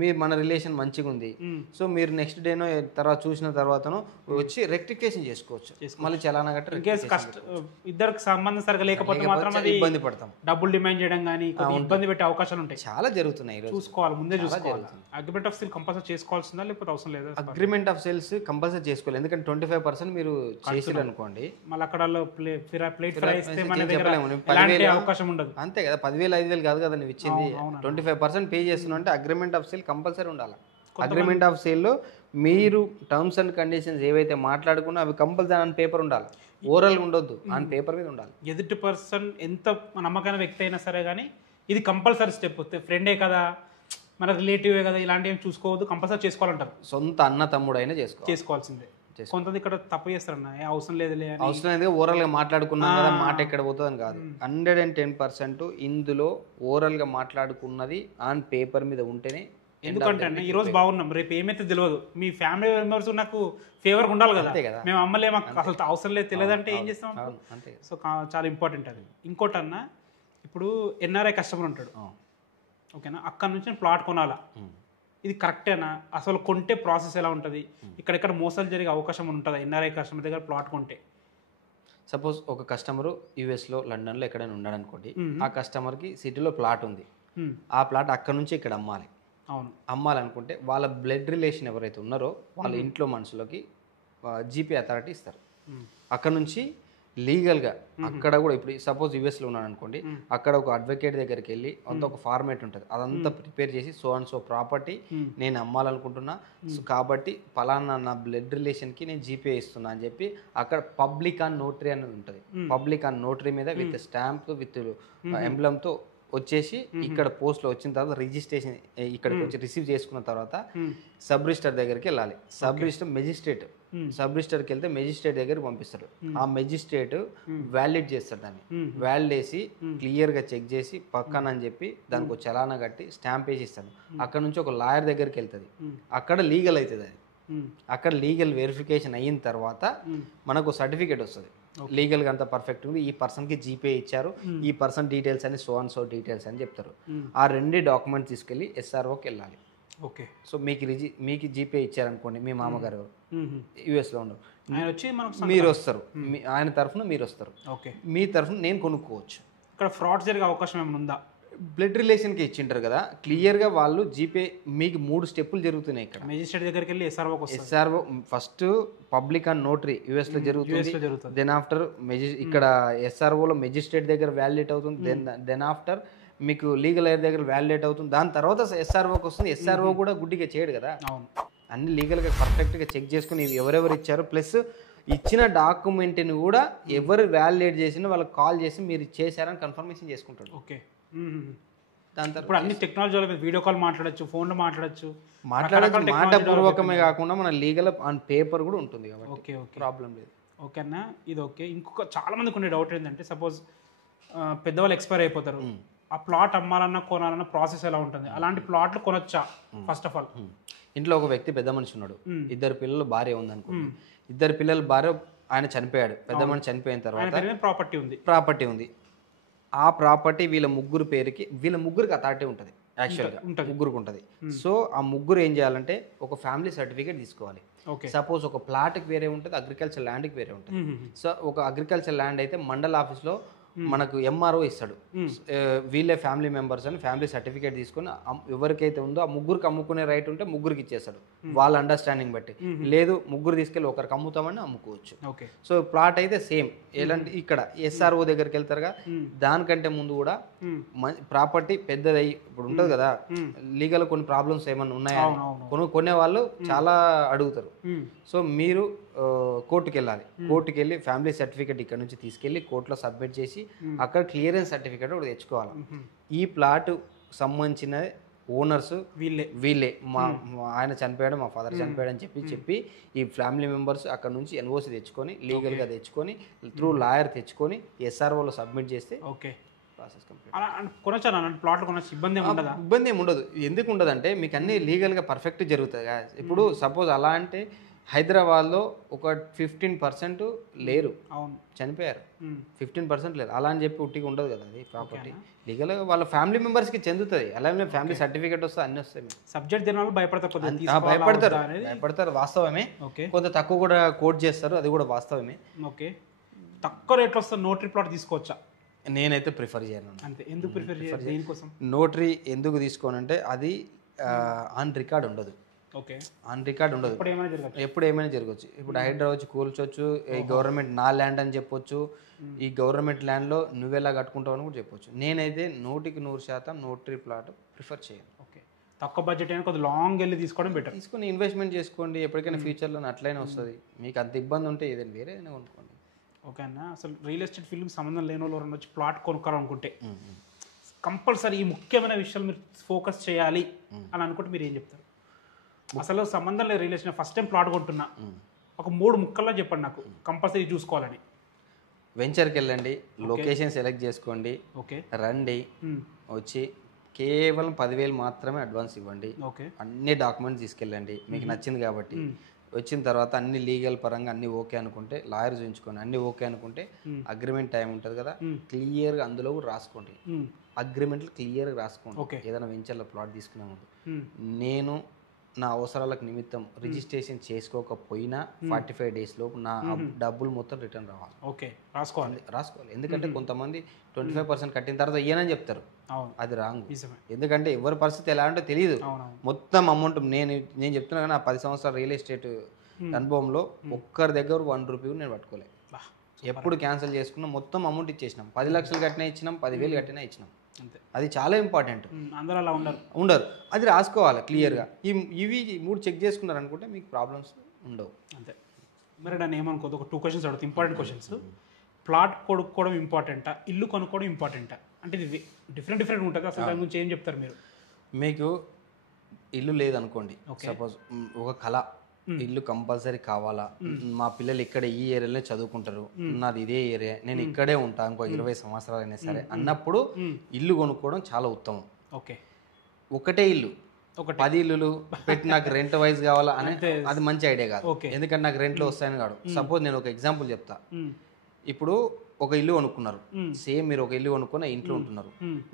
మీరు మన రిలేషన్ మంచిగా ఉంది, సో మీరు నెక్స్ట్ డేనో తర్వాత చూసిన తర్వాతనో వచ్చి రెక్టిఫికేషన్ చేసుకోవచ్చు. మళ్ళీ చలానా గట్ట ఇద్దరికి సంబంధం సరిగా లేకపోతే మాత్రం ఇబ్బంది పడతాం. డబ్బులు డిమాండ్ చేయడం కానీ ఇబ్బంది పెట్టే అవకాశాలు ఉంటాయి. చాలా జరుగుతున్నాయి, చూసుకోవాలి, ముందే చూసుకోవాలి. అగ్రిమెంట్ ఆఫ్ సేల్ కంపల్సరీ చేసుకోవాల్సిందా లేకపోతే అవసరం లేదా? అగ్రిమెంట్ ఆఫ్ సేల్స్ కంపల్సరీ చేసుకోవాలి. ఎందుకంటే 25% మీరు చేసారు అనుకోండి, మళ్ళీ అక్కడ ప్లేట్ ఫ్రై ఇస్తే మన దగ్గర అవకాశం ఉండదు. అంతే కదా, 10,000 5,000 కాదు కదా నువ్వు ఇచ్చింది. 25% పే చేస్తున్నావు అంటే అగ్రిమెంట్ ఆఫ్ సేల్ కంపల్సరీ ఉండాలి. అగ్రిమెంట్ ఆఫ్ సేల్లో మీరు టర్మ్స్ అండ్ కండిషన్స్ ఏవైతే మాట్లాడుకున్నా అవి కంపల్సరీ ఆన్ పేపర్ ఉండాలి, ఓరల్గా ఉండొద్దు, ఆన్ పేపర్ మీద ఉండాలి. ఎదుటి పర్సన్ ఎంత నమ్మకమైన వ్యక్తి అయినా సరే కానీ ఇది కంపల్సరీ స్టెప్. ఫ్రెండే కదా, మన రిలేటివే కదా, ఇలాంటివి చూసుకోవద్దు, కంపల్సరీ చేసుకోవాలంటారు. సొంత అన్న తమ్ముడు అయినా చేసుకోవాల్సిందే. కొంతమంది ఇక్కడ తప్పు చేస్తారన్న, అవసరం లేదులే, అవసరం లేదు, ఓరల్గా మాట్లాడుకున్నాం కదా, మాట ఎక్కడ పోతుందని కాదు. 110% ఇందులో ఓరల్గా మాట్లాడుకున్నది ఆన్ పేపర్ మీద ఉంటేనే. ఎందుకంటే అన్న ఈ రోజు బాగున్నాం, రేపు ఏమైతే తెలియదు. మీ ఫ్యామిలీ మెంబర్స్ నాకు ఫేవర్గా ఉండాలి కదా, మేము అమ్మలే మాకు అసలు అవసరం లేదు తెలియదంటే ఏం చేస్తాం. సో చాలా ఇంపార్టెంట్ అది. ఇంకోటి అన్న, ఇప్పుడు ఎన్ఆర్ఐ కస్టమర్ ఉంటాడు, ఓకేనా, అక్కడ నుంచి నేను ప్లాట్ కొనాలా, ఇది కరెక్టేనా, అసలు కొంటే ప్రాసెస్ ఎలా ఉంటుంది, ఇక్కడెక్కడ మోసాలు జరిగే అవకాశం ఉంటుందా ఎన్ఆర్ఐ కస్టమర్ దగ్గర ప్లాట్ కొంటే? సపోజ్ ఒక కస్టమరు యూఎస్లో, లండన్లో ఎక్కడైనా ఉన్నాడు అనుకోండి, ఆ కస్టమర్కి సిటీలో ప్లాట్ ఉంది, ఆ ప్లాట్ అక్కడ నుంచి ఇక్కడ అమ్మాలి. అవును, అమ్మాలనుకుంటే వాళ్ళ బ్లడ్ రిలేషన్ ఎవరైతే ఉన్నారో వాళ్ళ ఇంట్లో మనుషులకి జీపీ అథారిటీ ఇస్తారు. అక్కడ నుంచి లీగల్గా అక్కడ కూడా ఇప్పుడు సపోజ్ యూఎస్లో ఉన్నాను అనుకోండి, అక్కడ ఒక అడ్వకేట్ దగ్గరికి వెళ్ళి అంత ఒక ఫార్మేట్ ఉంటుంది, అదంతా ప్రిపేర్ చేసి సో అండ్ సో ప్రాపర్టీ నేను అమ్మాలనుకుంటున్నా, సో కాబట్టి పలానా నా బ్లడ్ రిలేషన్కి నేను జీపే ఇస్తున్నా అని చెప్పి అక్కడ పబ్లిక్ ఆన్ నోటరీ అనేది ఉంటుంది. పబ్లిక్ ఆన్ నోటరీ మీద విత్ స్టాంప్ విత్ ఎంబ్లంతో వచ్చేసి ఇక్కడ పోస్ట్లో వచ్చిన తర్వాత రిజిస్ట్రేషన్ ఇక్కడికి వచ్చి రిసీవ్ చేసుకున్న తర్వాత సబ్ రిజిస్టర్ దగ్గరికి వెళ్ళాలి. సబ్ రిజిస్టర్ మెజిస్ట్రేట్, సబ్ రిజిస్టర్కి వెళ్తే మెజిస్ట్రేట్ దగ్గరికి పంపిస్తాడు. ఆ మెజిస్ట్రేట్ వ్యాలిడ్ చేస్తాడు, దాన్ని వ్యాలిడ్ వేసి క్లియర్గా చెక్ చేసి పక్కన అని చెప్పి దానికి ఒక చలానా కట్టి స్టాంప్ వేసి ఇస్తాడు. అక్కడ నుంచి ఒక లాయర్ దగ్గరికి వెళ్తుంది, అక్కడ లీగల్ అవుతుంది. అది అక్కడ లీగల్ వెరిఫికేషన్ అయిన తర్వాత మనకు సర్టిఫికేట్ వస్తుంది, లీగల్గా అంతా పర్ఫెక్ట్ ఉంది, ఈ పర్సన్కి జీపే ఇచ్చారు, ఈ పర్సన్ డీటెయిల్స్ అని సో అండ్ సో డీటెయిల్స్ అని చెప్తారు. ఆ రెండు డాక్యుమెంట్ తీసుకెళ్ళి ఎస్ఆర్ఓకి వెళ్ళాలి. ఓకే. సో మీకు జీపే ఇచ్చారనుకోండి, మీ మామగారు యూఎస్లో ఉండరు, మీరు వస్తారు, ఆయన తరఫున మీరు వస్తారు, ఓకే, మీ తరఫున నేను కొనుక్కోవచ్చు. ఇక్కడ ఫ్రాడ్ జరిగే అవకాశం ఏమైనా ఉందా? బ్లడ్ రిలేషన్కి ఇచ్చింటారు కదా, క్లియర్గా వాళ్ళు జీపే మీకు 3 స్టెప్పులు జరుగుతున్నాయి ఇక్కడ. మెజిస్ట్రేట్ దగ్గరికి వెళ్ళి SRO first public and notary యూఎస్లో జరుగుతుంది, దెన్ ఆఫ్టర్ ఇక్కడ ఎస్ఆర్ఓలో మెజిస్ట్రేట్ దగ్గర వ్యాలిడేట్ అవుతుంది, దెన్ ఆఫ్టర్ మీకు లీగల్ ఎయిర్ దగ్గర వ్యాలిడేట్ అవుతుంది, దాని తర్వాత ఎస్ఆర్ఓకి వస్తుంది. ఎస్ఆర్ఓ కూడా గుడ్డిగా చేయడు కదా, అన్ని లీగల్గా పర్ఫెక్ట్గా చెక్ చేసుకుని ఎవరెవరు ఇచ్చారు, ప్లస్ ఇచ్చిన డాక్యుమెంట్ని కూడా ఎవరు వ్యాలిడేట్ చేసినా వాళ్ళకి కాల్ చేసి మీరు చేశారని కన్ఫర్మేషన్ చేసుకుంటాడు. ఓకే. దాని తర్వాత ఇప్పుడు అన్ని టెక్నాలజీ వీడియో కాల్ మాట్లాడచ్చు, ఫోన్లో మాట్లాడచ్చు, మాటపూర్వకమే కాకుండా మన లీగల్ ఆన్ పేపర్ కూడా ఉంటుంది కాబట్టి ఓకే ప్రాబ్లం లేదు. ఓకే అన్న, ఇది ఓకే. ఇంకొక చాలా మందికి ఉండే డౌట్ ఏంటంటే, సపోజ్ పెద్దవాళ్ళు ఎక్స్పైర్ అయిపోతారు, ఆ ప్లాట్ అమ్మాలన్నా కొనాలన్న ప్రాసెస్ ఎలా ఉంటుంది? అలాంటి ప్లాట్లు కొనొచ్చా? ఫస్ట్ ఆఫ్ ఆల్ ఇంట్లో ఒక వ్యక్తి పెద్ద మనిషి ఉన్నాడు, 2 పిల్లలు భార్య ఉంది అనుకోండి, 2 పిల్లలు భార్య, ఆయన చనిపోయాడు, పెద్ద మనిషి చనిపోయిన తర్వాత ప్రాపర్టీ ఉంది. ఆ ప్రాపర్టీ వీళ్ళ ముగ్గురికి అథారిటీ ఉంటుంది, యాక్చువల్గా ముగ్గురికి ఉంటుంది. సో ఆ ముగ్గురు ఏం చేయాలంటే ఒక ఫ్యామిలీ సర్టిఫికేట్ తీసుకోవాలి. సపోజ్ ఒక ప్లాట్కి వేరే ఉంటుంది, అగ్రికల్చర్ ల్యాండ్కి వేరే ఉంటుంది. సో ఒక అగ్రికల్చర్ ల్యాండ్ అయితే మండల ఆఫీస్లో మనకు ఎంఆర్ఓ ఇస్తాడు, వీళ్ళే ఫ్యామిలీ మెంబర్స్ అని ఫ్యామిలీ సర్టిఫికేట్ తీసుకొని ఎవరికైతే ఉందో ఆ ముగ్గురికి అమ్ముకునే రైట్ ఉంటే ముగ్గురికి ఇచ్చేస్తాడు, వాళ్ళ అండర్స్టాండింగ్ బట్టి. లేదు ముగ్గురు తీసుకెళ్ళి ఒకరికి అమ్ముతామని అమ్ముకోవచ్చు. సో ప్లాట్ అయితే సేమ్ ఎలాంటి ఇక్కడ ఎస్ఆర్ఓ దగ్గరికి వెళ్తారుగా, దానికంటే ముందు కూడా ప్రాపర్టీ పెద్దది ఇప్పుడు ఉంటుంది కదా, లీగల్ కొన్ని ప్రాబ్లమ్స్ ఏమన్నా ఉన్నాయా కొనే వాళ్ళు చాలా అడుగుతారు. సో మీరు కోర్టుకి వెళ్ళాలి, కోర్టుకి వెళ్ళి ఫ్యామిలీ సర్టిఫికేట్ ఇక్కడ నుంచి తీసుకెళ్ళి కోర్టులో సబ్మిట్ చేసి అక్కడ క్లియరెన్స్ సర్టిఫికేట్ ఒకటి తెచ్చుకోవాలి. ఈ ప్లాట్ సంబంధించిన ఓనర్స్ వీళ్ళే, మా ఆయన చనిపోయాడు, మా ఫాదర్ చనిపోయాడు అని చెప్పి ఈ ఫ్యామిలీ మెంబర్స్ అక్కడ నుంచి ఎన్ఓసి తెచ్చుకొని లీగల్గా తెచ్చుకొని త్రూ లాయర్ తెచ్చుకొని ఎస్ఆర్ఓలో సబ్మిట్ చేస్తే ఓకే, ప్రాసెస్ కంప్లీట్. ఇబ్బంది ఏమి ఉండదు. ఎందుకు ఉండదు అంటే మీకు అన్ని లీగల్గా పర్ఫెక్ట్ జరుగుతుంది. ఇప్పుడు సపోజ్ అలా అంటే హైదరాబాద్లో ఒక 15% లేరు, చనిపోయారు, 15% లేరు, అలా అని చెప్పి ఉట్టిగా ఉండదు కదా. అది ప్రాపర్టీ లీగల్గా వాళ్ళ ఫ్యామిలీ మెంబర్స్కి చెందుతుంది. అలాగే ఫ్యామిలీ సర్టిఫికేట్ వస్తే అన్నీ వస్తాయి. సబ్జెక్ట్ తిన వాళ్ళు భయపడతారు, వాస్తవమే. కొంత తక్కువ కూడా కోట్ చేస్తారు, అది కూడా వాస్తవమే. ఓకే, తక్కువ రేట్లో వస్తే నోటరీ ప్లాట్ తీసుకోవచ్చా? నేనైతే ప్రిఫర్ చేయను. అంతే. ఎందుకు ప్రిఫర్ చేయాలి? దేనికోసం నోటరీ ఎందుకు తీసుకోనంటే అది ఆన్ రికార్డ్ ఉండదు. ఓకే, ఆన్ రికార్డ్ ఉండదు, ఎప్పుడు ఏమైనా జరగవచ్చు. ఇప్పుడు హైడ్రా వచ్చి కూల్చొచ్చు, ఈ గవర్నమెంట్ నా ల్యాండ్ అని చెప్పొచ్చు, ఈ గవర్నమెంట్ ల్యాండ్లో నువ్వెలా కట్టుకుంటావు అని కూడా చెప్పొచ్చు. నేనైతే 100% నోటరీ ప్లాట్ ప్రిఫర్ చేయను. ఓకే, తక్కువ బడ్జెట్ అయినా కొద్దిగా లాంగ్ వెళ్ళి తీసుకోవడం బెటర్. తీసుకొని ఇన్వెస్ట్మెంట్ చేసుకోండి, ఎప్పటికైనా ఫ్యూచర్లో అట్లయినా వస్తుంది. మీకు అంత ఇబ్బంది ఉంటే ఏదైనా వేరే ఏదైనా కొనుక్కోండి. ఓకే అన్న, అసలు రియల్ ఎస్టేట్ ఫీల్డ్కి సంబంధం లేని వాళ్ళు వచ్చి ప్లాట్ కొనుక్కోవాలనుకుంటే కంపల్సరీ ఈ ముఖ్యమైన విషయాలు మీరు ఫోకస్ చేయాలి అని అనుకుంటే మీరు ఏం చెప్తారు? అసలు సంబంధం లేదు real estate, first time plot కొంటున్నా, ఒక 3 ముక్కల్లో చెప్పండి నాకు కంపల్సరీ చూసుకోవాలని. వెంచర్కి వెళ్ళండి, లొకేషన్ సెలెక్ట్ చేసుకోండి, ఓకే రండి, వచ్చి కేవలం 10,000 మాత్రమే అడ్వాన్స్ ఇవ్వండి, అన్ని డాక్యుమెంట్స్ తీసుకెళ్ళండి మీకు నచ్చింది కాబట్టి. వచ్చిన తర్వాత అన్ని లీగల్ పరంగా అన్ని ఓకే అనుకుంటే లాయర్ చూపించుకోండి, అన్ని ఓకే అనుకుంటే అగ్రిమెంట్ టైం ఉంటుంది కదా, క్లియర్గా అందులో కూడా రాసుకోండి, అగ్రిమెంట్లు క్లియర్గా రాసుకోండి. ఏదైనా వెంచర్లో ప్లాట్ తీసుకునే ముందు నేను నా అవసరాలకు నిమిత్తం రిజిస్ట్రేషన్ చేసుకోకపోయినా 45 days లోపు నా డబ్బులు మొత్తం రిటర్న్ రావాలి. ఓకే, రాసుకోవాలి. ఎందుకంటే కొంతమంది 25% కట్టిన తర్వాత ఇయ్యనని చెప్తారు, అది రాంగ్. ఎందుకంటే ఎవరి పరిస్థితి ఎలా ఉంటే తెలియదు. మొత్తం అమౌంట్ నేను చెప్తున్నా కానీ ఆ 10 సంవత్సరాల రియల్ ఎస్టేట్ అనుభవంలో ఒక్కరి దగ్గర 1 రూపీ నేను పట్టుకోలేదు. ఎప్పుడు క్యాన్సిల్ చేసుకున్నా మొత్తం అమౌంట్ ఇచ్చేసినాం. 10 లక్షలు కట్టినా ఇచ్చినాం, 10,000 కట్టినా ఇచ్చినాం. అంతే. అది చాలా ఇంపార్టెంట్. అందరూ అలా ఉండరు. అది రాసుకోవాలి క్లియర్గా. ఇవి 3 చెక్ చేసుకున్నారు అనుకుంటే మీకు ప్రాబ్లమ్స్ ఉండవు. అంతే. మరి నన్ను ఏమనుకోదు, ఒక 2 క్వశ్చన్స్ అడుగుతాను, ఇంపార్టెంట్ క్వశ్చన్స్. ప్లాట్ కొనుక్కోవడం ఇంపార్టెంటా, ఇల్లు కొనుక్కోవడం ఇంపార్టెంటా? అంటే ఇది డిఫరెంట్ ఉంటుంది. అసలు దాని గురించి ఏం చెప్తారు మీరు? మీకు ఇల్లు లేదనుకోండి, సపోజ్ ఒక కళ, ఇల్లు కంపల్సరీ కావాలా, మా పిల్లలు ఇక్కడ ఈ ఏరియాలో చదువుకుంటారు, నాది ఇదే ఏరియా, నేను ఇక్కడే ఉంటా ఇంకో 20 సంవత్సరాలు అయినా సరే అన్నప్పుడు ఇల్లు కొనుక్కోవడం చాలా ఉత్తమం. ఓకే. ఒకటే ఇల్లు 10 ఇల్లులు పెట్టి నాకు రెంట్ వైజ్ కావాలా అని అది మంచి ఐడియా కాదు. ఎందుకంటే నాకు రెంట్లో వస్తాయని కాదు. సపోజ్ నేను ఒక ఎగ్జాంపుల్ చెప్తా. ఇప్పుడు ఒక ఇల్లు కొనుక్కున్నారు, సేమ్ మీరు ఒక ఇల్లు కొనుక్కున్న ఇంట్లో ఉంటున్నారు.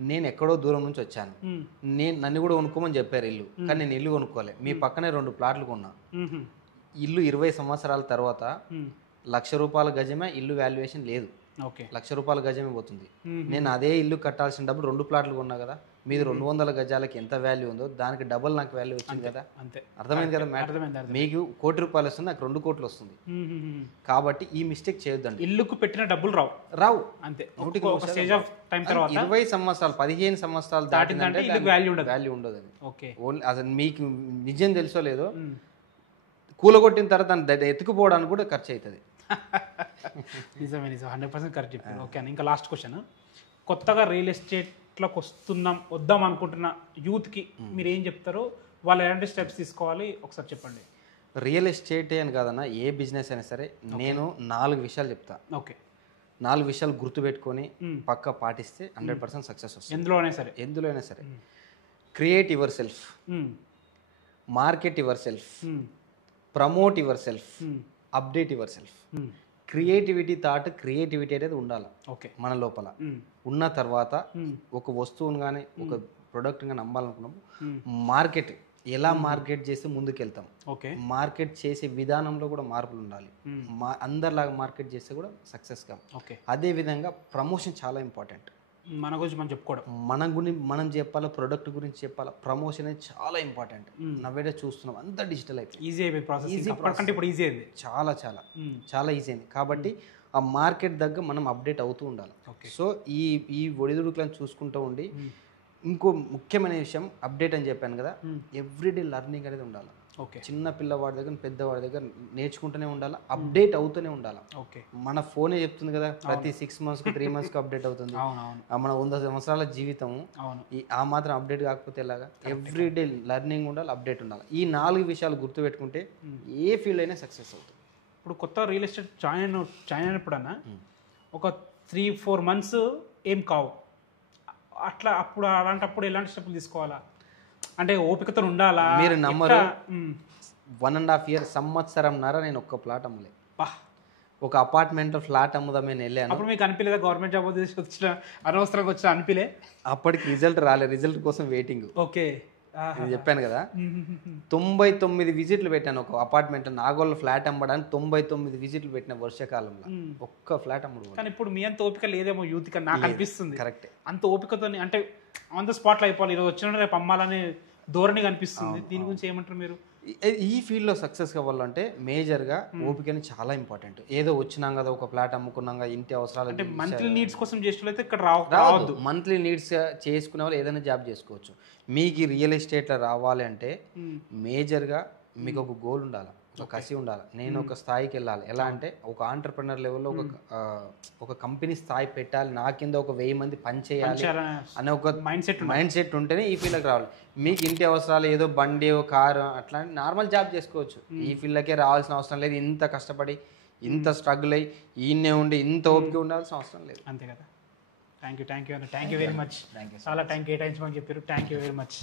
నేను ఎక్కడో దూరం నుంచి వచ్చాను, నన్ను కూడా కొనుక్కోమని చెప్పారు ఇల్లు, కానీ నేను ఇల్లు కొనుక్కోలే. మీ పక్కనే 2 ప్లాట్లు కొన్నా. ఇల్లు 20 సంవత్సరాల తర్వాత ₹1,00,000 గజమే ఇల్లు వాల్యుయేషన్ లేదు. ₹1,00,000 గజమే పోతుంది. నేను అదే ఇల్లు కట్టాల్సిన డబ్బులు 2 ప్లాట్లు కొన్నా కదా. మీది 200 గజాలకి ఎంత వాల్యూ ఉందో దానికి డబుల్ నాకు వాల్యూ వచ్చింది కదా. అంతే. అర్థమైంది కదా మ్యాటర్. మీకు ₹1,00,00,000 వస్తుంది, నాకు 2 కోట్లు వస్తుంది. కాబట్టి ఈ మిస్టేక్ చేయొద్దండి. ఇల్లుకు పెట్టిన డబ్బులు రావు. అంతే. 20 సంవత్సరాలు 15 సంవత్సరాలు దాటిందంటే వాల్యూ ఉండదు. ఓన్లీ అసలు మీకు నిజం తెలుసో లేదో కూలగొట్టిన తర్వాత దాన్ని ఎత్తుకుపోవడానికి కూడా ఖర్చు అవుతుంది. నిజమే 100% కరెక్ట్ చెప్పారు. ఓకే అండి. ఇంకా లాస్ట్ క్వశ్చన్. కొత్తగా రియల్ ఎస్టేట్లోకి వద్దాం అనుకుంటున్న యూత్కి మీరు ఏం చెప్తారో, వాళ్ళు ఎలాంటి స్టెప్స్ తీసుకోవాలి ఒకసారి చెప్పండి. రియల్ ఎస్టేట్ అని కాదన్నా, ఏ బిజినెస్ అయినా సరే నేను 4 విషయాలు చెప్తా. ఓకే. 4 విషయాలు గుర్తుపెట్టుకొని పక్కా పాటిస్తే 100% సక్సెస్ వస్తుంది. ఎందులో అయినా సరే. Create your self, market your self, promote your self, update your self. Creativity అనేది ఉండాలి మన లోపల. ఉన్న తర్వాత ఒక వస్తువును కానీ ఒక ప్రోడక్ట్ కానీ అమ్మాలనుకున్నప్పుడు మార్కెట్ ఎలా మార్కెట్ చేస్తే ముందుకెళ్తాం, మార్కెట్ చేసే విధానంలో కూడా మార్పులు ఉండాలి. అందరిలాగా మార్కెట్ చేస్తే కూడా సక్సెస్ కాం. అదే విధంగా ప్రమోషన్ చాలా ఇంపార్టెంట్. మన గురించి మనం చెప్పాలా, ప్రొడక్ట్ గురించి చెప్పాలా. ప్రమోషన్ అనేది చాలా ఇంపార్టెంట్. నవ్వేడే చూస్తున్నాం, అంతా డిజిటల్ అయిపోయింది. ఈజీ చాలా చాలా చాలా ఈజీ అయింది. కాబట్టి ఆ మార్కెట్ దగ్గర మనం అప్డేట్ అవుతూ ఉండాలి. సో ఈ ఒడిదుడుకులను చూసుకుంటూ ఉండి, ఇంకో ముఖ్యమైన విషయం అప్డేట్ అని చెప్పాను కదా, ఎవ్రీడే లెర్నింగ్ అనేది ఉండాలి. చిన్న పిల్లవాడి దగ్గర పెద్దవాడి దగ్గర నేర్చుకుంటూనే ఉండాలి, అప్డేట్ అవుతూనే ఉండాలి. మన ఫోనే చెప్తుంది కదా, ప్రతి 6 మంత్స్కి 3 మంత్స్కి అప్డేట్ అవుతుంది. మన 100 సంవత్సరాల జీవితం ఆ మాత్రం అప్డేట్ కాకపోతే ఎలాగా? ఎవ్రీడే లెర్నింగ్ ఉండాలి, అప్డేట్ ఉండాలి. ఈ 4 విషయాలు గుర్తుపెట్టుకుంటే ఏ ఫీల్డ్ అయినా సక్సెస్ అవుతుంది. ఇప్పుడు కొత్త రియల్ ఎస్టేట్ జాయిన్ అయినప్పుడన్నా ఒక 3-4 మంత్స్ ఏం కావు అట్లా, అలాంటప్పుడు ఎలాంటి స్టెప్పులు తీసుకోవాలా? అంటే ఓపికతో ఉండాలా? మీరు నమ్మరు, 1.5 years సంవత్సరంన్నర నేను ఒక్క ప్లాట్ అమ్మలే. ఒక అపార్ట్మెంట్ ఫ్లాట్ అమ్ముదామని వెళ్ళాను. అప్పుడు మీకు అనిపించలేదా గవర్నమెంట్ జాబ్ వచ్చిన అనవసరంగా వచ్చిన అనిపించలే? అప్పటికి రిజల్ట్ రాలేదు, రిజల్ట్ కోసం వెయిటింగ్. నేను చెప్పాను కదా, 99 విజిట్లు పెట్టాను ఒక అపార్ట్మెంట్. నాగోల్ ఫ్లాట్ అమ్మడానికి 99 విజిట్లు పెట్టిన వర్షాకాలంలో, ఒక్క ఫ్లాట్ అమ్మడు. కానీ ఇప్పుడు మీ అంత ఓపిక లేదేమో యూత్ కి, నాకు అనిపిస్తుంది. కరెక్ట్. అంత ఓపికతో అంటే ఆన్ ద స్పాట్లో అయిపోవాలి, ఈరోజు వచ్చిన రేపు అమ్మాలనే ధోరణి కనిపిస్తుంది. దీని గురించి ఏమంటారు మీరు? ఈ ఫీల్డ్లో సక్సెస్ కావాలంటే మేజర్గా ఓపికని చాలా ఇంపార్టెంట్. ఏదో వచ్చినాం కదా ఒక ఫ్లాట్ అమ్ముకున్నాం, ఇంటి అవసరాలు అంటే మంత్లీ నీడ్స్ కోసం చేసేట్లయితే ఇక్కడ రావద్దు. మంత్లీ నీడ్స్ చేసుకునే వాళ్ళు ఏదైనా జాబ్ చేసుకోవచ్చు. మీకు రియల్ ఎస్టేట్లో రావాలి అంటే మేజర్గా మీకు ఒక గోల్ ఉండాలి, ఒక కసి ఉండాలి. నేను ఒక స్థాయికి వెళ్ళాలి. ఎలా అంటే ఒక ఆంటర్ప్రినర్ లెవెల్లో ఒక కంపెనీ స్థాయి పెట్టాలి, నా కింద ఒక 1000 మంది పని చేయాలి అనే ఒక మైండ్ సెట్ ఉంటేనే ఈ ఫీల్డ్కి రావాలి. మీకు ఇంటి అవసరాలు ఏదో బండి కారు అట్లా నార్మల్ జాబ్ చేసుకోవచ్చు. ఈ ఫీల్డ్కే రావాల్సిన అవసరం లేదు. ఇంత కష్టపడి ఇంత స్ట్రగుల్ అయ్యి ఈయనే ఉండి ఇంత ఓపిక ఉండాల్సిన అవసరం లేదు. అంతే కదా. Thank you very much. చాలా టైం కేటాయించమని చెప్పారు. Thank you very much.